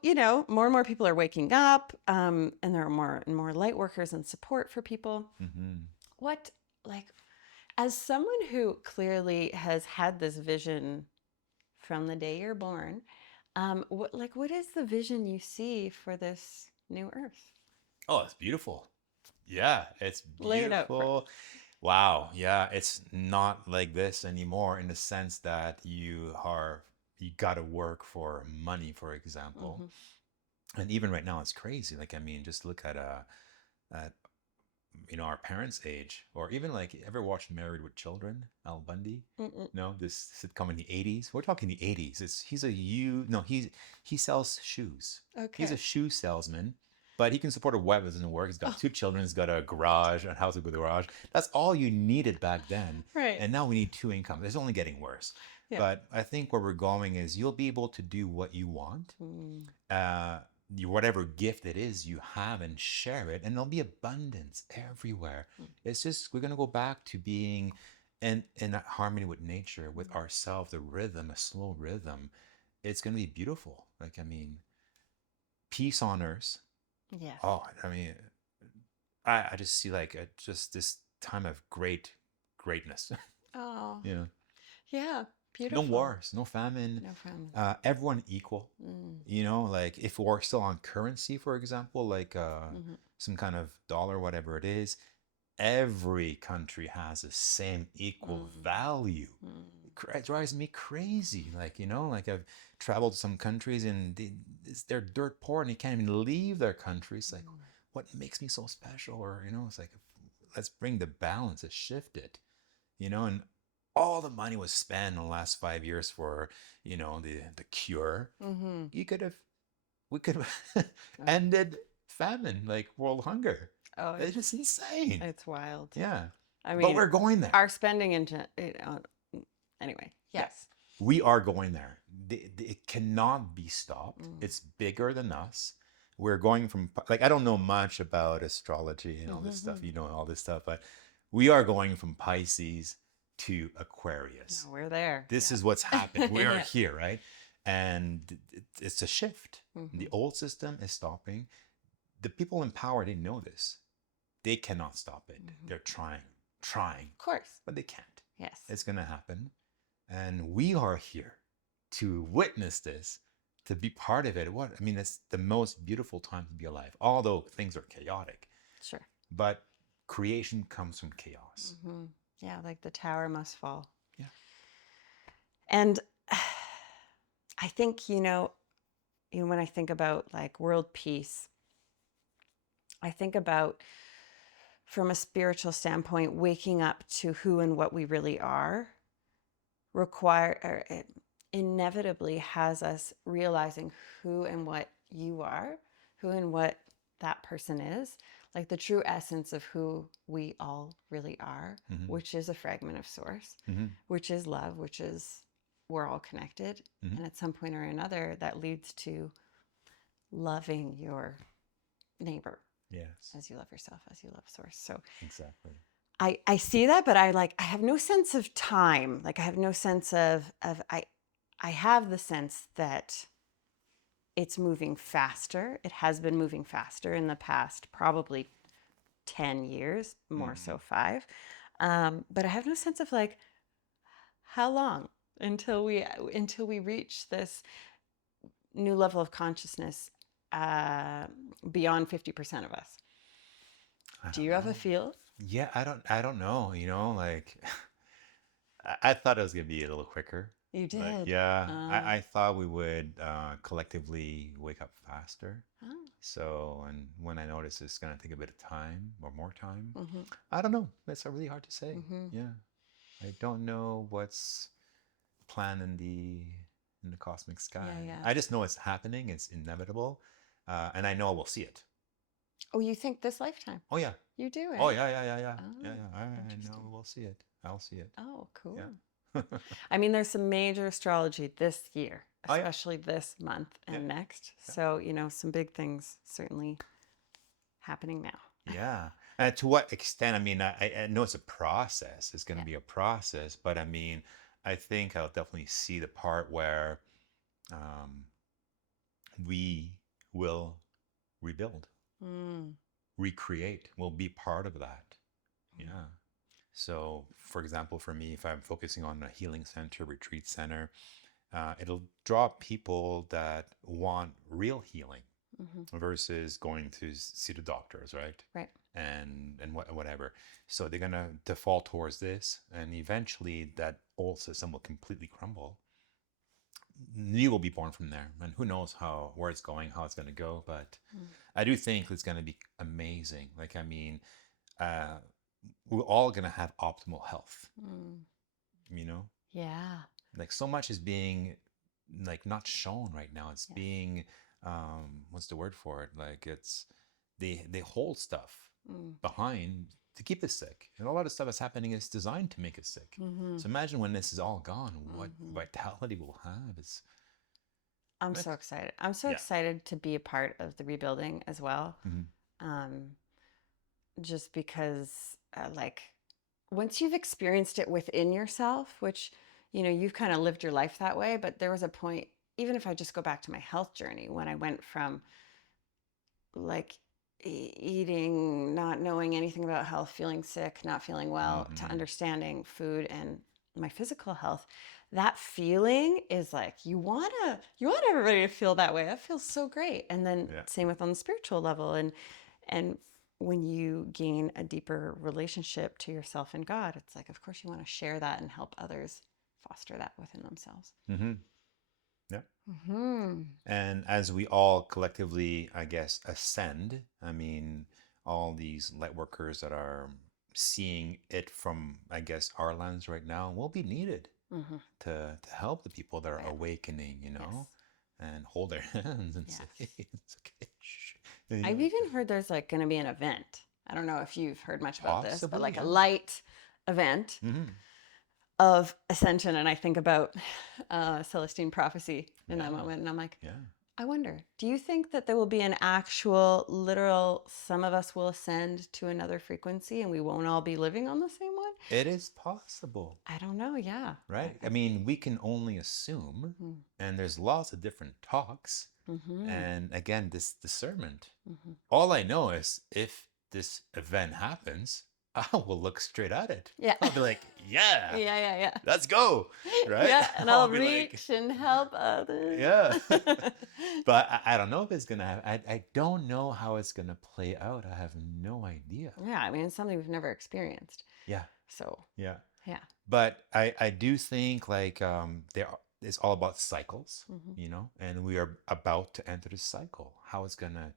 more and more people are waking up, and there are more and more light workers and support for people. What, as someone who clearly has had this vision from the day you're born, what is the vision you see for this new earth? Oh, it's beautiful. Yeah, it's beautiful. Lay it out Wow. Yeah, it's not like this anymore in the sense that you got to work for money, for example. And even right now, it's crazy. Like, I mean, just look at our parents' age, or even like ever watched Married with Children, Al Bundy? Mm-mm. No, this sitcom in the 80s. We're talking the 80s. He's a you no, he sells shoes. He's a Okay. shoe salesman, but he can support a wife that doesn't work. He's got Oh, two children, he's got a garage, a house with a garage. That's all you needed back then. right. And now we need two incomes. It's only getting worse. Yeah. But I think where we're going is you'll be able to do what you want, Mm. uh, whatever gift it is you have, and share it, and there'll be abundance everywhere. Mm. It's just we're gonna go back to being in harmony with nature, with ourselves, the rhythm, a slow rhythm. It's gonna be beautiful. Like I mean, peace on earth. Yes. Oh, I mean, I just see like just this time of greatness. Oh, you know, yeah. no Beautiful. wars, no famine, No family. everyone equal. Mm. Like if we're still on currency, for example, like Mm-hmm. some kind of dollar, whatever it is, every country has the same equal Mm. value. Mm. It drives me crazy. Like, like I've traveled to some countries and they're dirt poor and they can't even leave their country. It's like, what makes me so special? Or, it's like, let's bring the balance, let's shift it, and all the money was spent in the last 5 years for, the cure. Mm-hmm. We could have Oh, ended famine, like world hunger. oh, It's just insane. it's wild. Yeah. I But mean, we're going there. our spending anyway, Yeah. yes. We are going there. It cannot be stopped. Mm. It's bigger than us. We're going from, like, I don't know much about astrology and all this stuff. Mm-hmm. You know all this stuff, but we are going from Pisces to Aquarius. No, we're there. This Yeah. is what's happened. We are here, right? And it's a shift. Mm-hmm. The old system is stopping. The people in power, they know this. They cannot stop it. Mm-hmm. They're trying, Of course. but they can't. Yes. It's going to happen. And we are here to witness this, to be part of it. It's the most beautiful time to be alive, although things are chaotic. Sure. But creation comes from chaos. Mm-hmm. Yeah, like the tower must fall. Yeah. And I think, when I think about like world peace, I think about, from a spiritual standpoint, waking up to who and what we really are it inevitably has us realizing who and what you are, who and what that person is, like the true essence of who we all really are, Mm-hmm. which is a fragment of source, Mm-hmm. which is love, which is we're all connected. Mm-hmm. And at some point or another, that leads to loving your neighbor. Yes. As you love yourself, as you love source. So exactly. I see that, but I have no sense of time. Like I have no sense of I have the sense that it's moving faster. It has been moving faster in the past, probably 10 years, more so 5. But I have no sense of like how long until we reach this new level of consciousness beyond 50% of us. Do you have a feel? Yeah, I don't know, like I thought it was gonna be a little quicker. You did. Like, yeah, I thought we would collectively wake up faster. Oh. So, and when I noticed it's gonna take a bit of time or more time, Mm-hmm. I don't know. It's really hard to say. Mm-hmm. Yeah, I don't know what's planned in the cosmic sky. Yeah. I just know it's happening. It's inevitable, and I know I will see it. Oh, you think this lifetime? Oh yeah. You do it? Oh yeah. Oh, Yeah. I know interesting. we'll see it. I'll see it. Oh, cool. Yeah. I mean, there's some major astrology this year, Oh, yeah. especially this month and Yeah. next. Yeah. So, some big things certainly happening now. Yeah. And to what extent? I know it's a process. It's going to be a process, but I think I'll definitely see the part where we will rebuild, recreate. We'll be part of that. Yeah. So, for example, for me, if I'm focusing on a healing center, retreat center, it'll draw people that want real healing versus going to see the doctors, right? Right. And whatever. So they're gonna default towards this, and eventually that old system will completely crumble. New will be born from there, and who knows where it's going, how it's gonna go. But I do think it's gonna be amazing. Like uh, we're all going to have optimal health, Mm. you know? Yeah. Like so much is being like not shown right now. It's Yes. being, what's the word for it? Like it's, they hold stuff Mm. behind to keep us sick. And a lot of stuff that's happening is designed to make us sick. Mm-hmm. So imagine when this is all gone, what Mm-hmm. vitality we'll have is, I'm so it's, excited. I'm so yeah. excited to be a part of the rebuilding as well. Mhm. Um, just because, like, once you've experienced it within yourself, which, you've kind of lived your life that way, but there was a point, even if I just go back to my health journey, when I went from like eating, not knowing anything about health, feeling sick, not feeling well, to Mhm. understanding food and my physical health. That feeling is like you want everybody to feel that way. That feels so great. And then Yeah. same with on the spiritual level, and when you gain a deeper relationship to yourself and God, it's like of course you want to share that and help others foster that within themselves. Mm-hmm. Yeah. Mm-hmm. And as we all collectively, I guess, ascend, I mean, all these light workers that are seeing it from, I guess, our lens right now will be needed Mm-hmm. to help the people that are Right. awakening, Yes. and hold their hands and say, Yes. hey, it's okay. Shh. I've even heard there's like going to be an event. I don't know if you've heard much about this, but Possibly, like a yeah. light event Hmm. of ascension. And I think about Celestine prophecy in that Yeah, moment. And I'm like, yeah. I wonder, do you think that there will be an actual, literal, some of us will ascend to another frequency and we won't all be living on the same one? It is possible. I don't know. Yeah. Right? I mean, we can only assume, and there's lots of different talks. Mm-hmm. And again, this discernment. Mm-hmm. All I know is if this event happens, I will look straight at it. Yeah. I'll be like, yeah, Yeah, yeah, yeah. let's go. Right? Yeah, and I'll I'll be like, reach and help others. yeah. But I don't know if it's gonna happen. I don't know how it's gonna play out. I have no idea. Yeah, I mean, it's something we've never experienced. Yeah, So, yeah. yeah. But I do think like it's all about cycles, Mm-hmm. and we are about to enter the cycle. How it's gonna,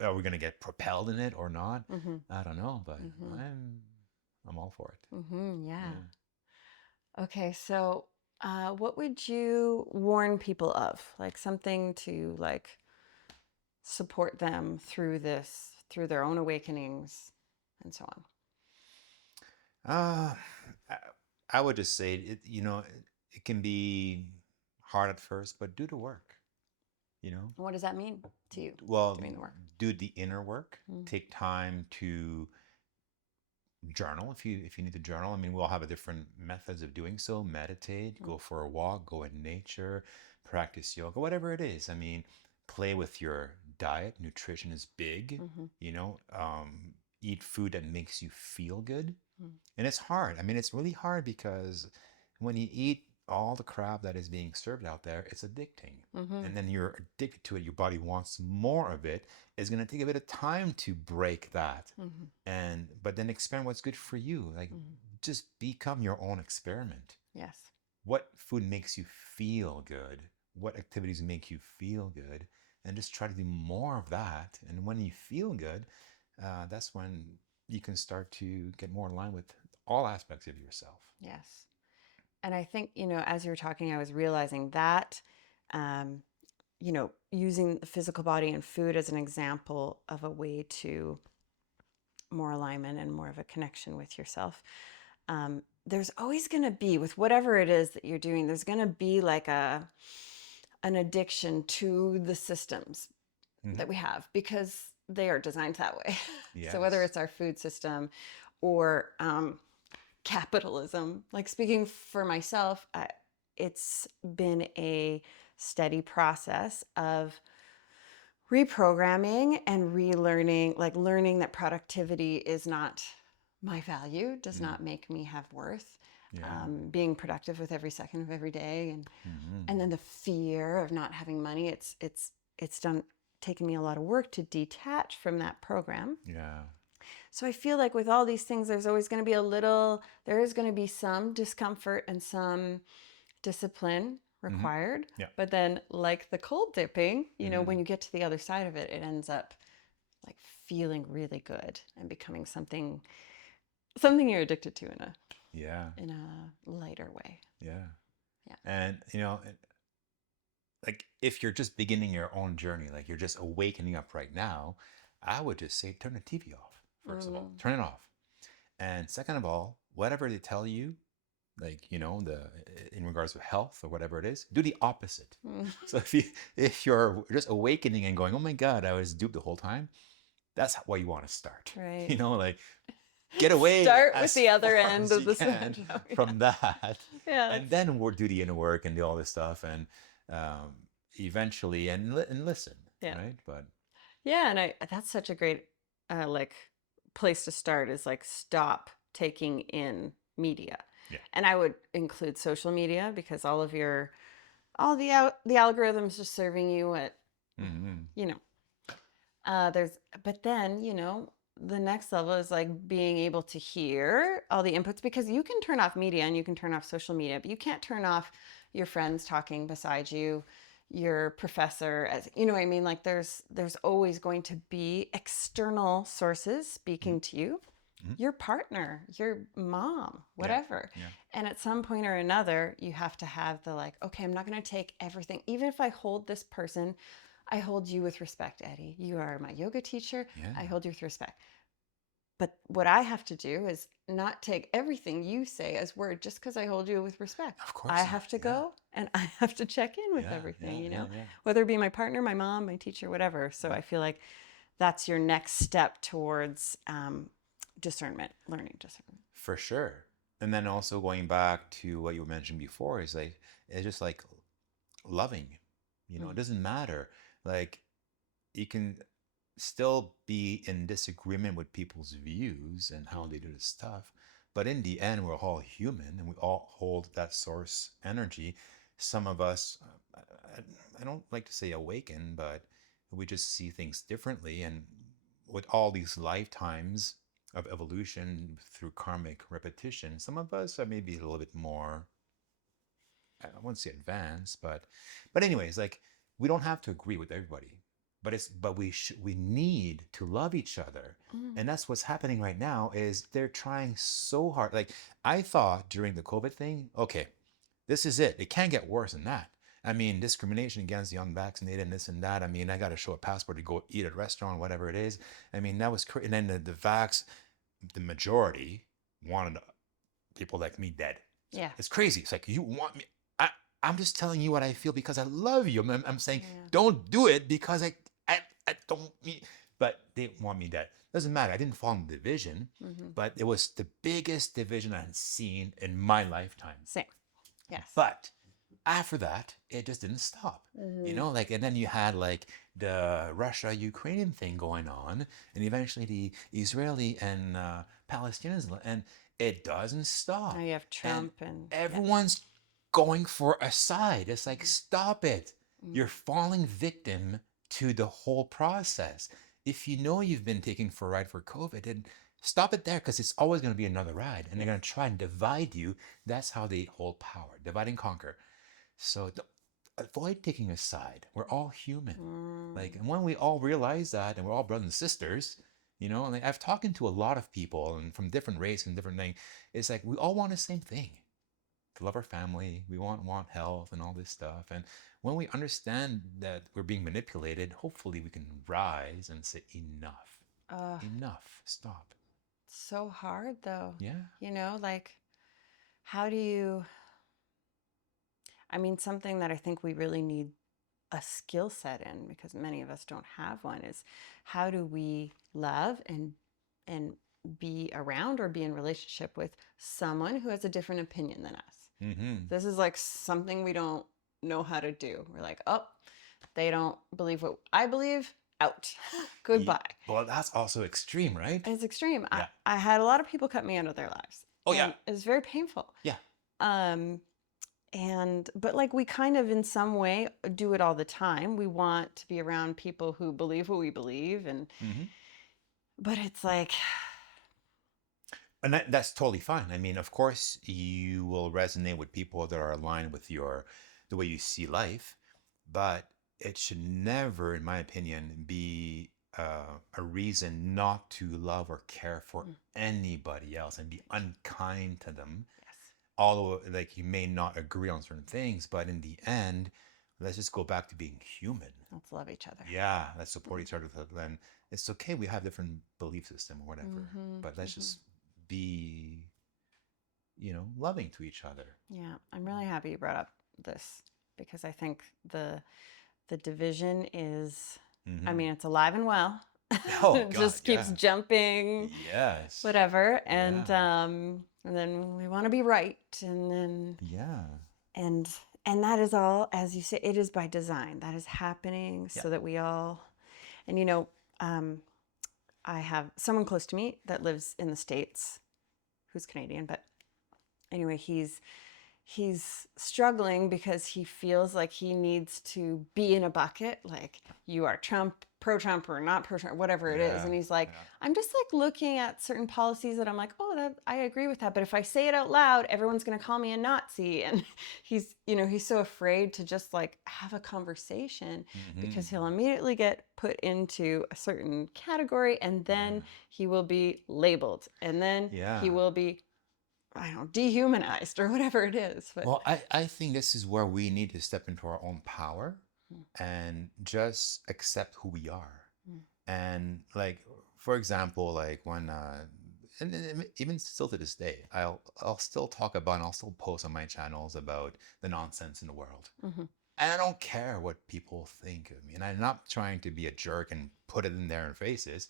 are we gonna get propelled in it or not? Mm-hmm. I don't know, but Mm-hmm. I'm all for it. Mm-hmm. Yeah. Yeah. Okay, so what would you warn people of? Like something to like support them through this, through their own awakenings and so on. Uh, I, I would just say it can be hard at first, but do the work. You know, What does that mean to you, well, doing the work? do the inner work. Mm. Take time to journal if you need to journal. I mean, we all have a different methods of doing so. Meditate, Mm. go for a walk, go in nature, practice yoga, whatever it is. I mean, play with your diet. Nutrition is big. Mm-hmm. Eat food that makes you feel good. Mm. And it's hard. I mean, it's really hard because when you eat all the crap that is being served out there, it's addicting. Mm-hmm. And then you're addicted to it. Your body wants more of it. It's going to take a bit of time to break that. Mm-hmm. But then experiment what's good for you. Like Mm-hmm. just become your own experiment. Yes. What food makes you feel good? What activities make you feel good? And just try to do more of that. And when you feel good, that's when you can start to get more in line with all aspects of yourself. Yes. And I think, as you were talking, I was realizing that, um, using the physical body and food as an example of a way to more alignment and more of a connection with yourself. There's always going to be, with whatever it is that you're doing, there's going to be like an addiction to the systems Mm-hmm. that we have because they are designed that way. So whether Yes. it's our food system or capitalism, like speaking for myself, it's been a steady process of reprogramming and relearning, like learning that productivity is not my value, does Mm. not make me have worth. Yeah. Being productive with every second of every day, Mm-hmm. and then the fear of not having money. It's taken me a lot of work to detach from that program. Yeah. So I feel like with all these things, there is going to be some discomfort and some discipline Mm-hmm. required. Yeah. But then, like the cold dipping, Mm-hmm. when you get to the other side of it, it ends up like feeling really good and becoming something you're addicted to Yeah. in a lighter way. Yeah. Yeah. And, like if you're just beginning your own journey, like you're just awakening up right now, I would just say turn the TV off, first of all. Turn it off. And second of all, whatever they tell you, like, the in regards to health or whatever it is, do the opposite. Mm. So if you're just awakening and going, oh my God, I was duped the whole time, that's where you want to start. Right. Like get away Start with as the other far end as of you the can spectrum. from that. Yeah. And then we'll do the inner work and do all this stuff and eventually and listen. Yeah. Right. But Yeah, and that's such a great like place to start is like stop taking in media. yeah. And I would include social media because all the algorithms just serving you what you know. But then, the next level is like being able to hear all the inputs because you can turn off media and you can turn off social media, but you can't turn off your friends talking beside you, your professor, as you know what I mean? Like there's always going to be external sources speaking to you, your partner, your mom, whatever. Yeah. And at some point or another, you have to have the like, okay, I'm not going to take everything. Even if I hold this person, I hold you with respect, Eddy. You are my yoga teacher. Yeah. I hold you with respect. But what I have to do is not take everything you say as word just because I hold you with respect. Of course I not. have to Yeah. go and I have to check in with Yeah, everything, yeah. whether it be my partner, my mom, my teacher, whatever. So I feel like that's your next step towards discernment, learning discernment. For sure. And then also going back to what you mentioned before is like it's just like loving. It doesn't matter. Like you can still be in disagreement with people's views and how they do this stuff, but in the end, we're all human and we all hold that source energy. Some of us, I don't like to say awaken, but we just see things differently. And with all these lifetimes of evolution through karmic repetition, some of us are maybe a little bit more, I wouldn't say advanced, but anyways, like we don't have to agree with everybody, but we need to love each other. And that's what's happening right now is they're trying so hard. Like I thought during the COVID thing, okay, this is it. It can't get worse than that. I mean, discrimination against the unvaccinated and this and that. I mean, I got to show a passport to go eat at a restaurant, whatever it is. I mean, that was crazy. And then the majority wanted people like me dead. Yeah. It's crazy. It's like, you want me. I'm just telling you what I feel because I love you. I'm saying, Yeah. don't do it because I don't mean, but they want me dead. Doesn't matter. I didn't fall in division, but it was the biggest division I had seen in my lifetime. Same. Yes. But after that, it just didn't stop. Like, and then you had like the Russia-Ukrainian thing going on, and eventually the Israeli and Palestinians, and it doesn't stop. Now you have Trump and everyone's going for a side. It's like, stop it. You're falling victim to the whole process. If you know you've been taken for a ride for COVID, then stop it there because it's always going to be another ride. And they're going to try and divide you. That's how they hold power, divide and conquer. So avoid taking a side. We're all human. Like, and when we all realize that, and we're all brothers and sisters, like I've talked to a lot of people and from different races and different things. It's like we all want the same thing. To love our family, we want health and all this stuff. And when we understand that we're being manipulated, hopefully we can rise and say enough. Enough. Stop. So hard though. Yeah. Like how do you, I mean, something that I think we really need a skill set in because many of us don't have one is how do we love and be around or be in relationship with someone who has a different opinion than us. This is like something we don't know how to do. We're like, oh, they don't believe what I believe. Out. Goodbye. Well, that's also extreme, right? It's extreme. Yeah. I had a lot of people cut me out of their lives. Oh, yeah. It was very painful. Yeah. But like we kind of in some way do it all the time. We want to be around people who believe what we believe and but it's like, and that's totally fine. I mean, of course, you will resonate with people that are aligned with the way you see life, but it should never, in my opinion, be a reason not to love or care for anybody else and be unkind to them. Yes. Although, like, you may not agree on certain things, but in the end, let's just go back to being human. Let's love each other. Yeah, let's support each other. Then it's okay. We have different belief system or whatever, but let's just be, loving to each other. Yeah, I'm really happy you brought up this because I think the division is, I mean, it's alive and well. Oh, It just keeps jumping. Yes. Whatever, and then we want to be right, and then and that is all, as you say, it is by design. That is happening so that we all, and I have someone close to me that lives in the States, who's Canadian, but anyway, he's struggling because he feels like he needs to be in a bucket, like you are pro-Trump or not pro-Trump, whatever it is. And he's like, I'm just like looking at certain policies that I'm like, oh, that I agree with that. But if I say it out loud, everyone's going to call me a Nazi. And he's so afraid to just like have a conversation because he'll immediately get put into a certain category, and then he will be labeled, and then he will be, I don't know, dehumanized or whatever it is. But well, I think this is where we need to step into our own power and just accept who we are. And like, for example, like when, and even still to this day, I'll still talk about, and I'll still post on my channels about the nonsense in the world. And I don't care what people think of me. And I'm not trying to be a jerk and put it in their faces,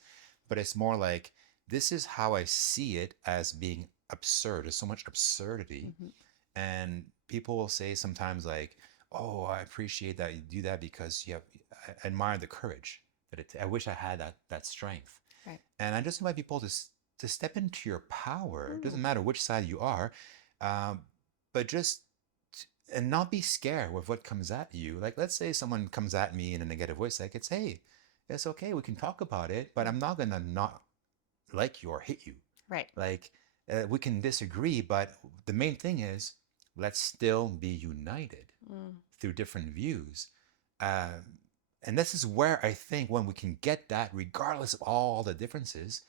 but it's more like, this is how I see it as being absurd. There's so much absurdity. And people will say sometimes like, oh, I appreciate that you do that because I admire the courage that I wish I had that strength. Right. And I just invite people to step into your power. It doesn't matter which side you are, but just and not be scared with what comes at you. Like, let's say someone comes at me in a negative voice, like, it's, hey, it's okay, we can talk about it, but I'm not gonna not like you or hit you. Right. Like, we can disagree, but the main thing is, let's still be united through different views. And this is where I think when we can get that, regardless of all the differences,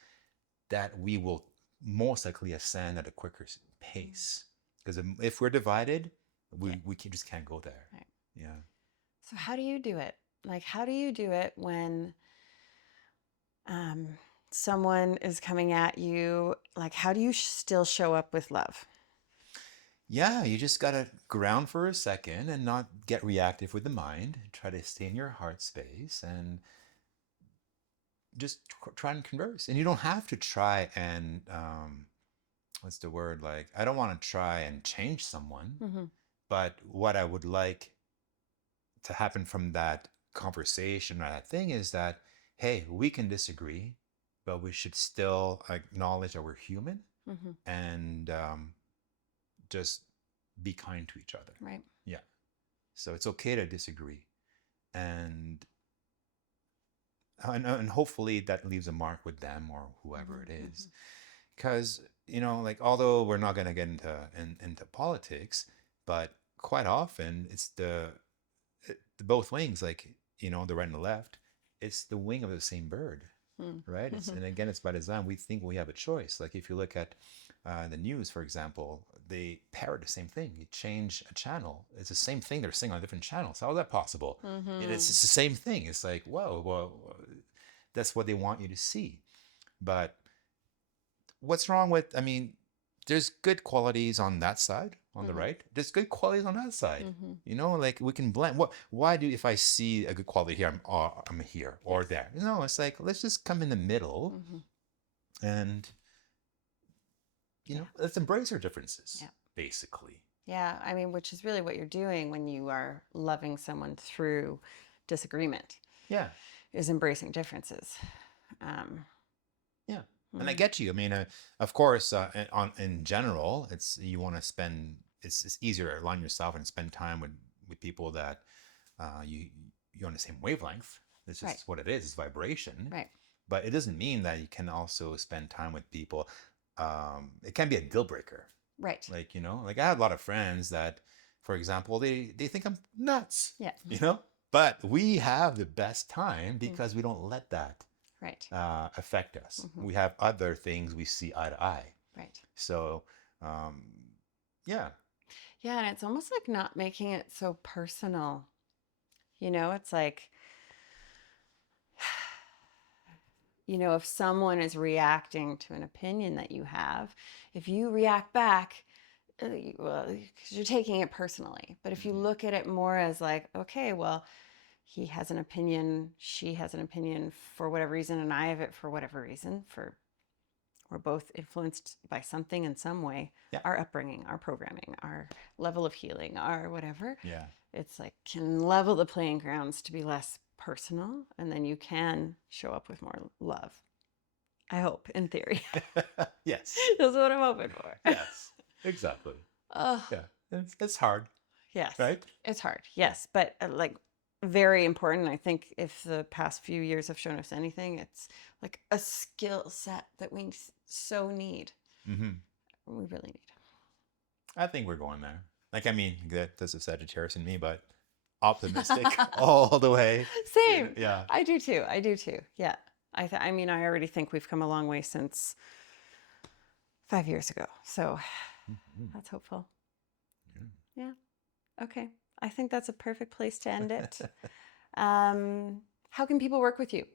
that we will most likely ascend at a quicker pace. Because if we're divided, we just can't go there. Right. Yeah. So how do you do it? Like, how do you do it when someone is coming at you? Like, how do you still show up with love? Yeah, you just got to ground for a second and not get reactive with the mind. Try to stay in your heart space and just try and converse. And you don't have to try and, what's the word? Like, I don't want to try and change someone, but what I would like to happen from that conversation or that thing is that, hey, we can disagree, but we should still acknowledge that we're human and just be kind to each other. Right. Yeah. So it's okay to disagree. And hopefully that leaves a mark with them or whoever it is. Because, like, although we're not going to get into politics, but quite often it's the both wings, like, the right and the left, it's the wing of the same bird, right? And again, it's by design. We think we have a choice. Like, if you look at the news, for example, they parrot the same thing. You change a channel, it's the same thing they're saying on different channels. How is that possible? And it's the same thing. It's like, whoa, well, that's what they want you to see. But what's wrong with, there's good qualities on that side, on the right. There's good qualities on that side. Like, we can blend. Why if I see a good quality here, I'm here or there? It's like, let's just come in the middle and let's embrace our differences, basically. Yeah, which is really what you're doing when you are loving someone through disagreement. Yeah. Is embracing differences. Yeah. And I get you. Of course, in general, it's easier to align yourself and spend time with people that you're on the same wavelength. It's just what it is. It's vibration. Right. But it doesn't mean that you can also spend time with people. It can be a deal breaker. Right. Like, like, I have a lot of friends that, for example, they think I'm nuts. Yeah. But we have the best time because we don't let that Right. affect us. We have other things we see eye to eye. Right. So, yeah. Yeah, and it's almost like not making it so personal. You know, it's like, you know, if someone is reacting to an opinion that you have, if you react back, well, because you're taking it personally. But if you look at it more as like, okay, well, he has an opinion, she has an opinion for whatever reason, and I have it for whatever reason. We're both influenced by something in some way. Yeah. Our upbringing, our programming, our level of healing, our whatever. Yeah. It's like can level the playing grounds to be less personal, and then you can show up with more love. I hope, in theory. Yes. That's what I'm hoping for. Yes. Exactly. Oh, Yeah. It's hard, yes. right? It's hard. Yes, but like very important. I think if the past few years have shown us anything, it's like a skill set that we so need. Mm-hmm. We really need. I think we're going there. Like, I mean, that's a Sagittarius in me, but optimistic all the way. Same. Yeah. I do too. Yeah. I mean, I already think we've come a long way since 5 years ago. So that's hopeful. Yeah. Okay. I think that's a perfect place to end it. How can people work with you?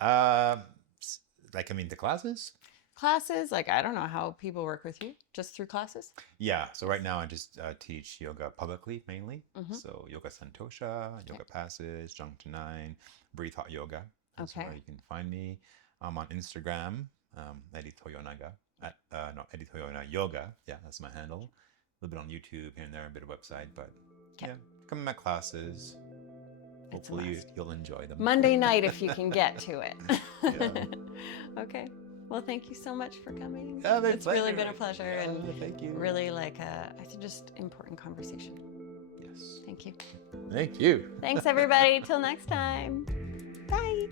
Like, I mean, the classes? Classes? Like, I don't know how people work with you. Just through classes? Yeah. So right now I just teach yoga publicly mainly. So yoga santosha, yoga passage, Jung to 9, breathe hot yoga. That's where you can find me. I'm on Instagram, Eddy Toyonaga. Eddy Toyonaga Yoga. Yeah, that's my handle. A little bit on YouTube here and there, a bit of website, but yeah, come in my classes. Hopefully you'll enjoy them. Monday night if you can get to it. Yeah. Okay. Well, thank you so much for coming. Yeah, it's really been a pleasure and thank you. really like I think just important conversation. Yes. Thank you. Thank you. Thanks everybody. Till next time. Bye.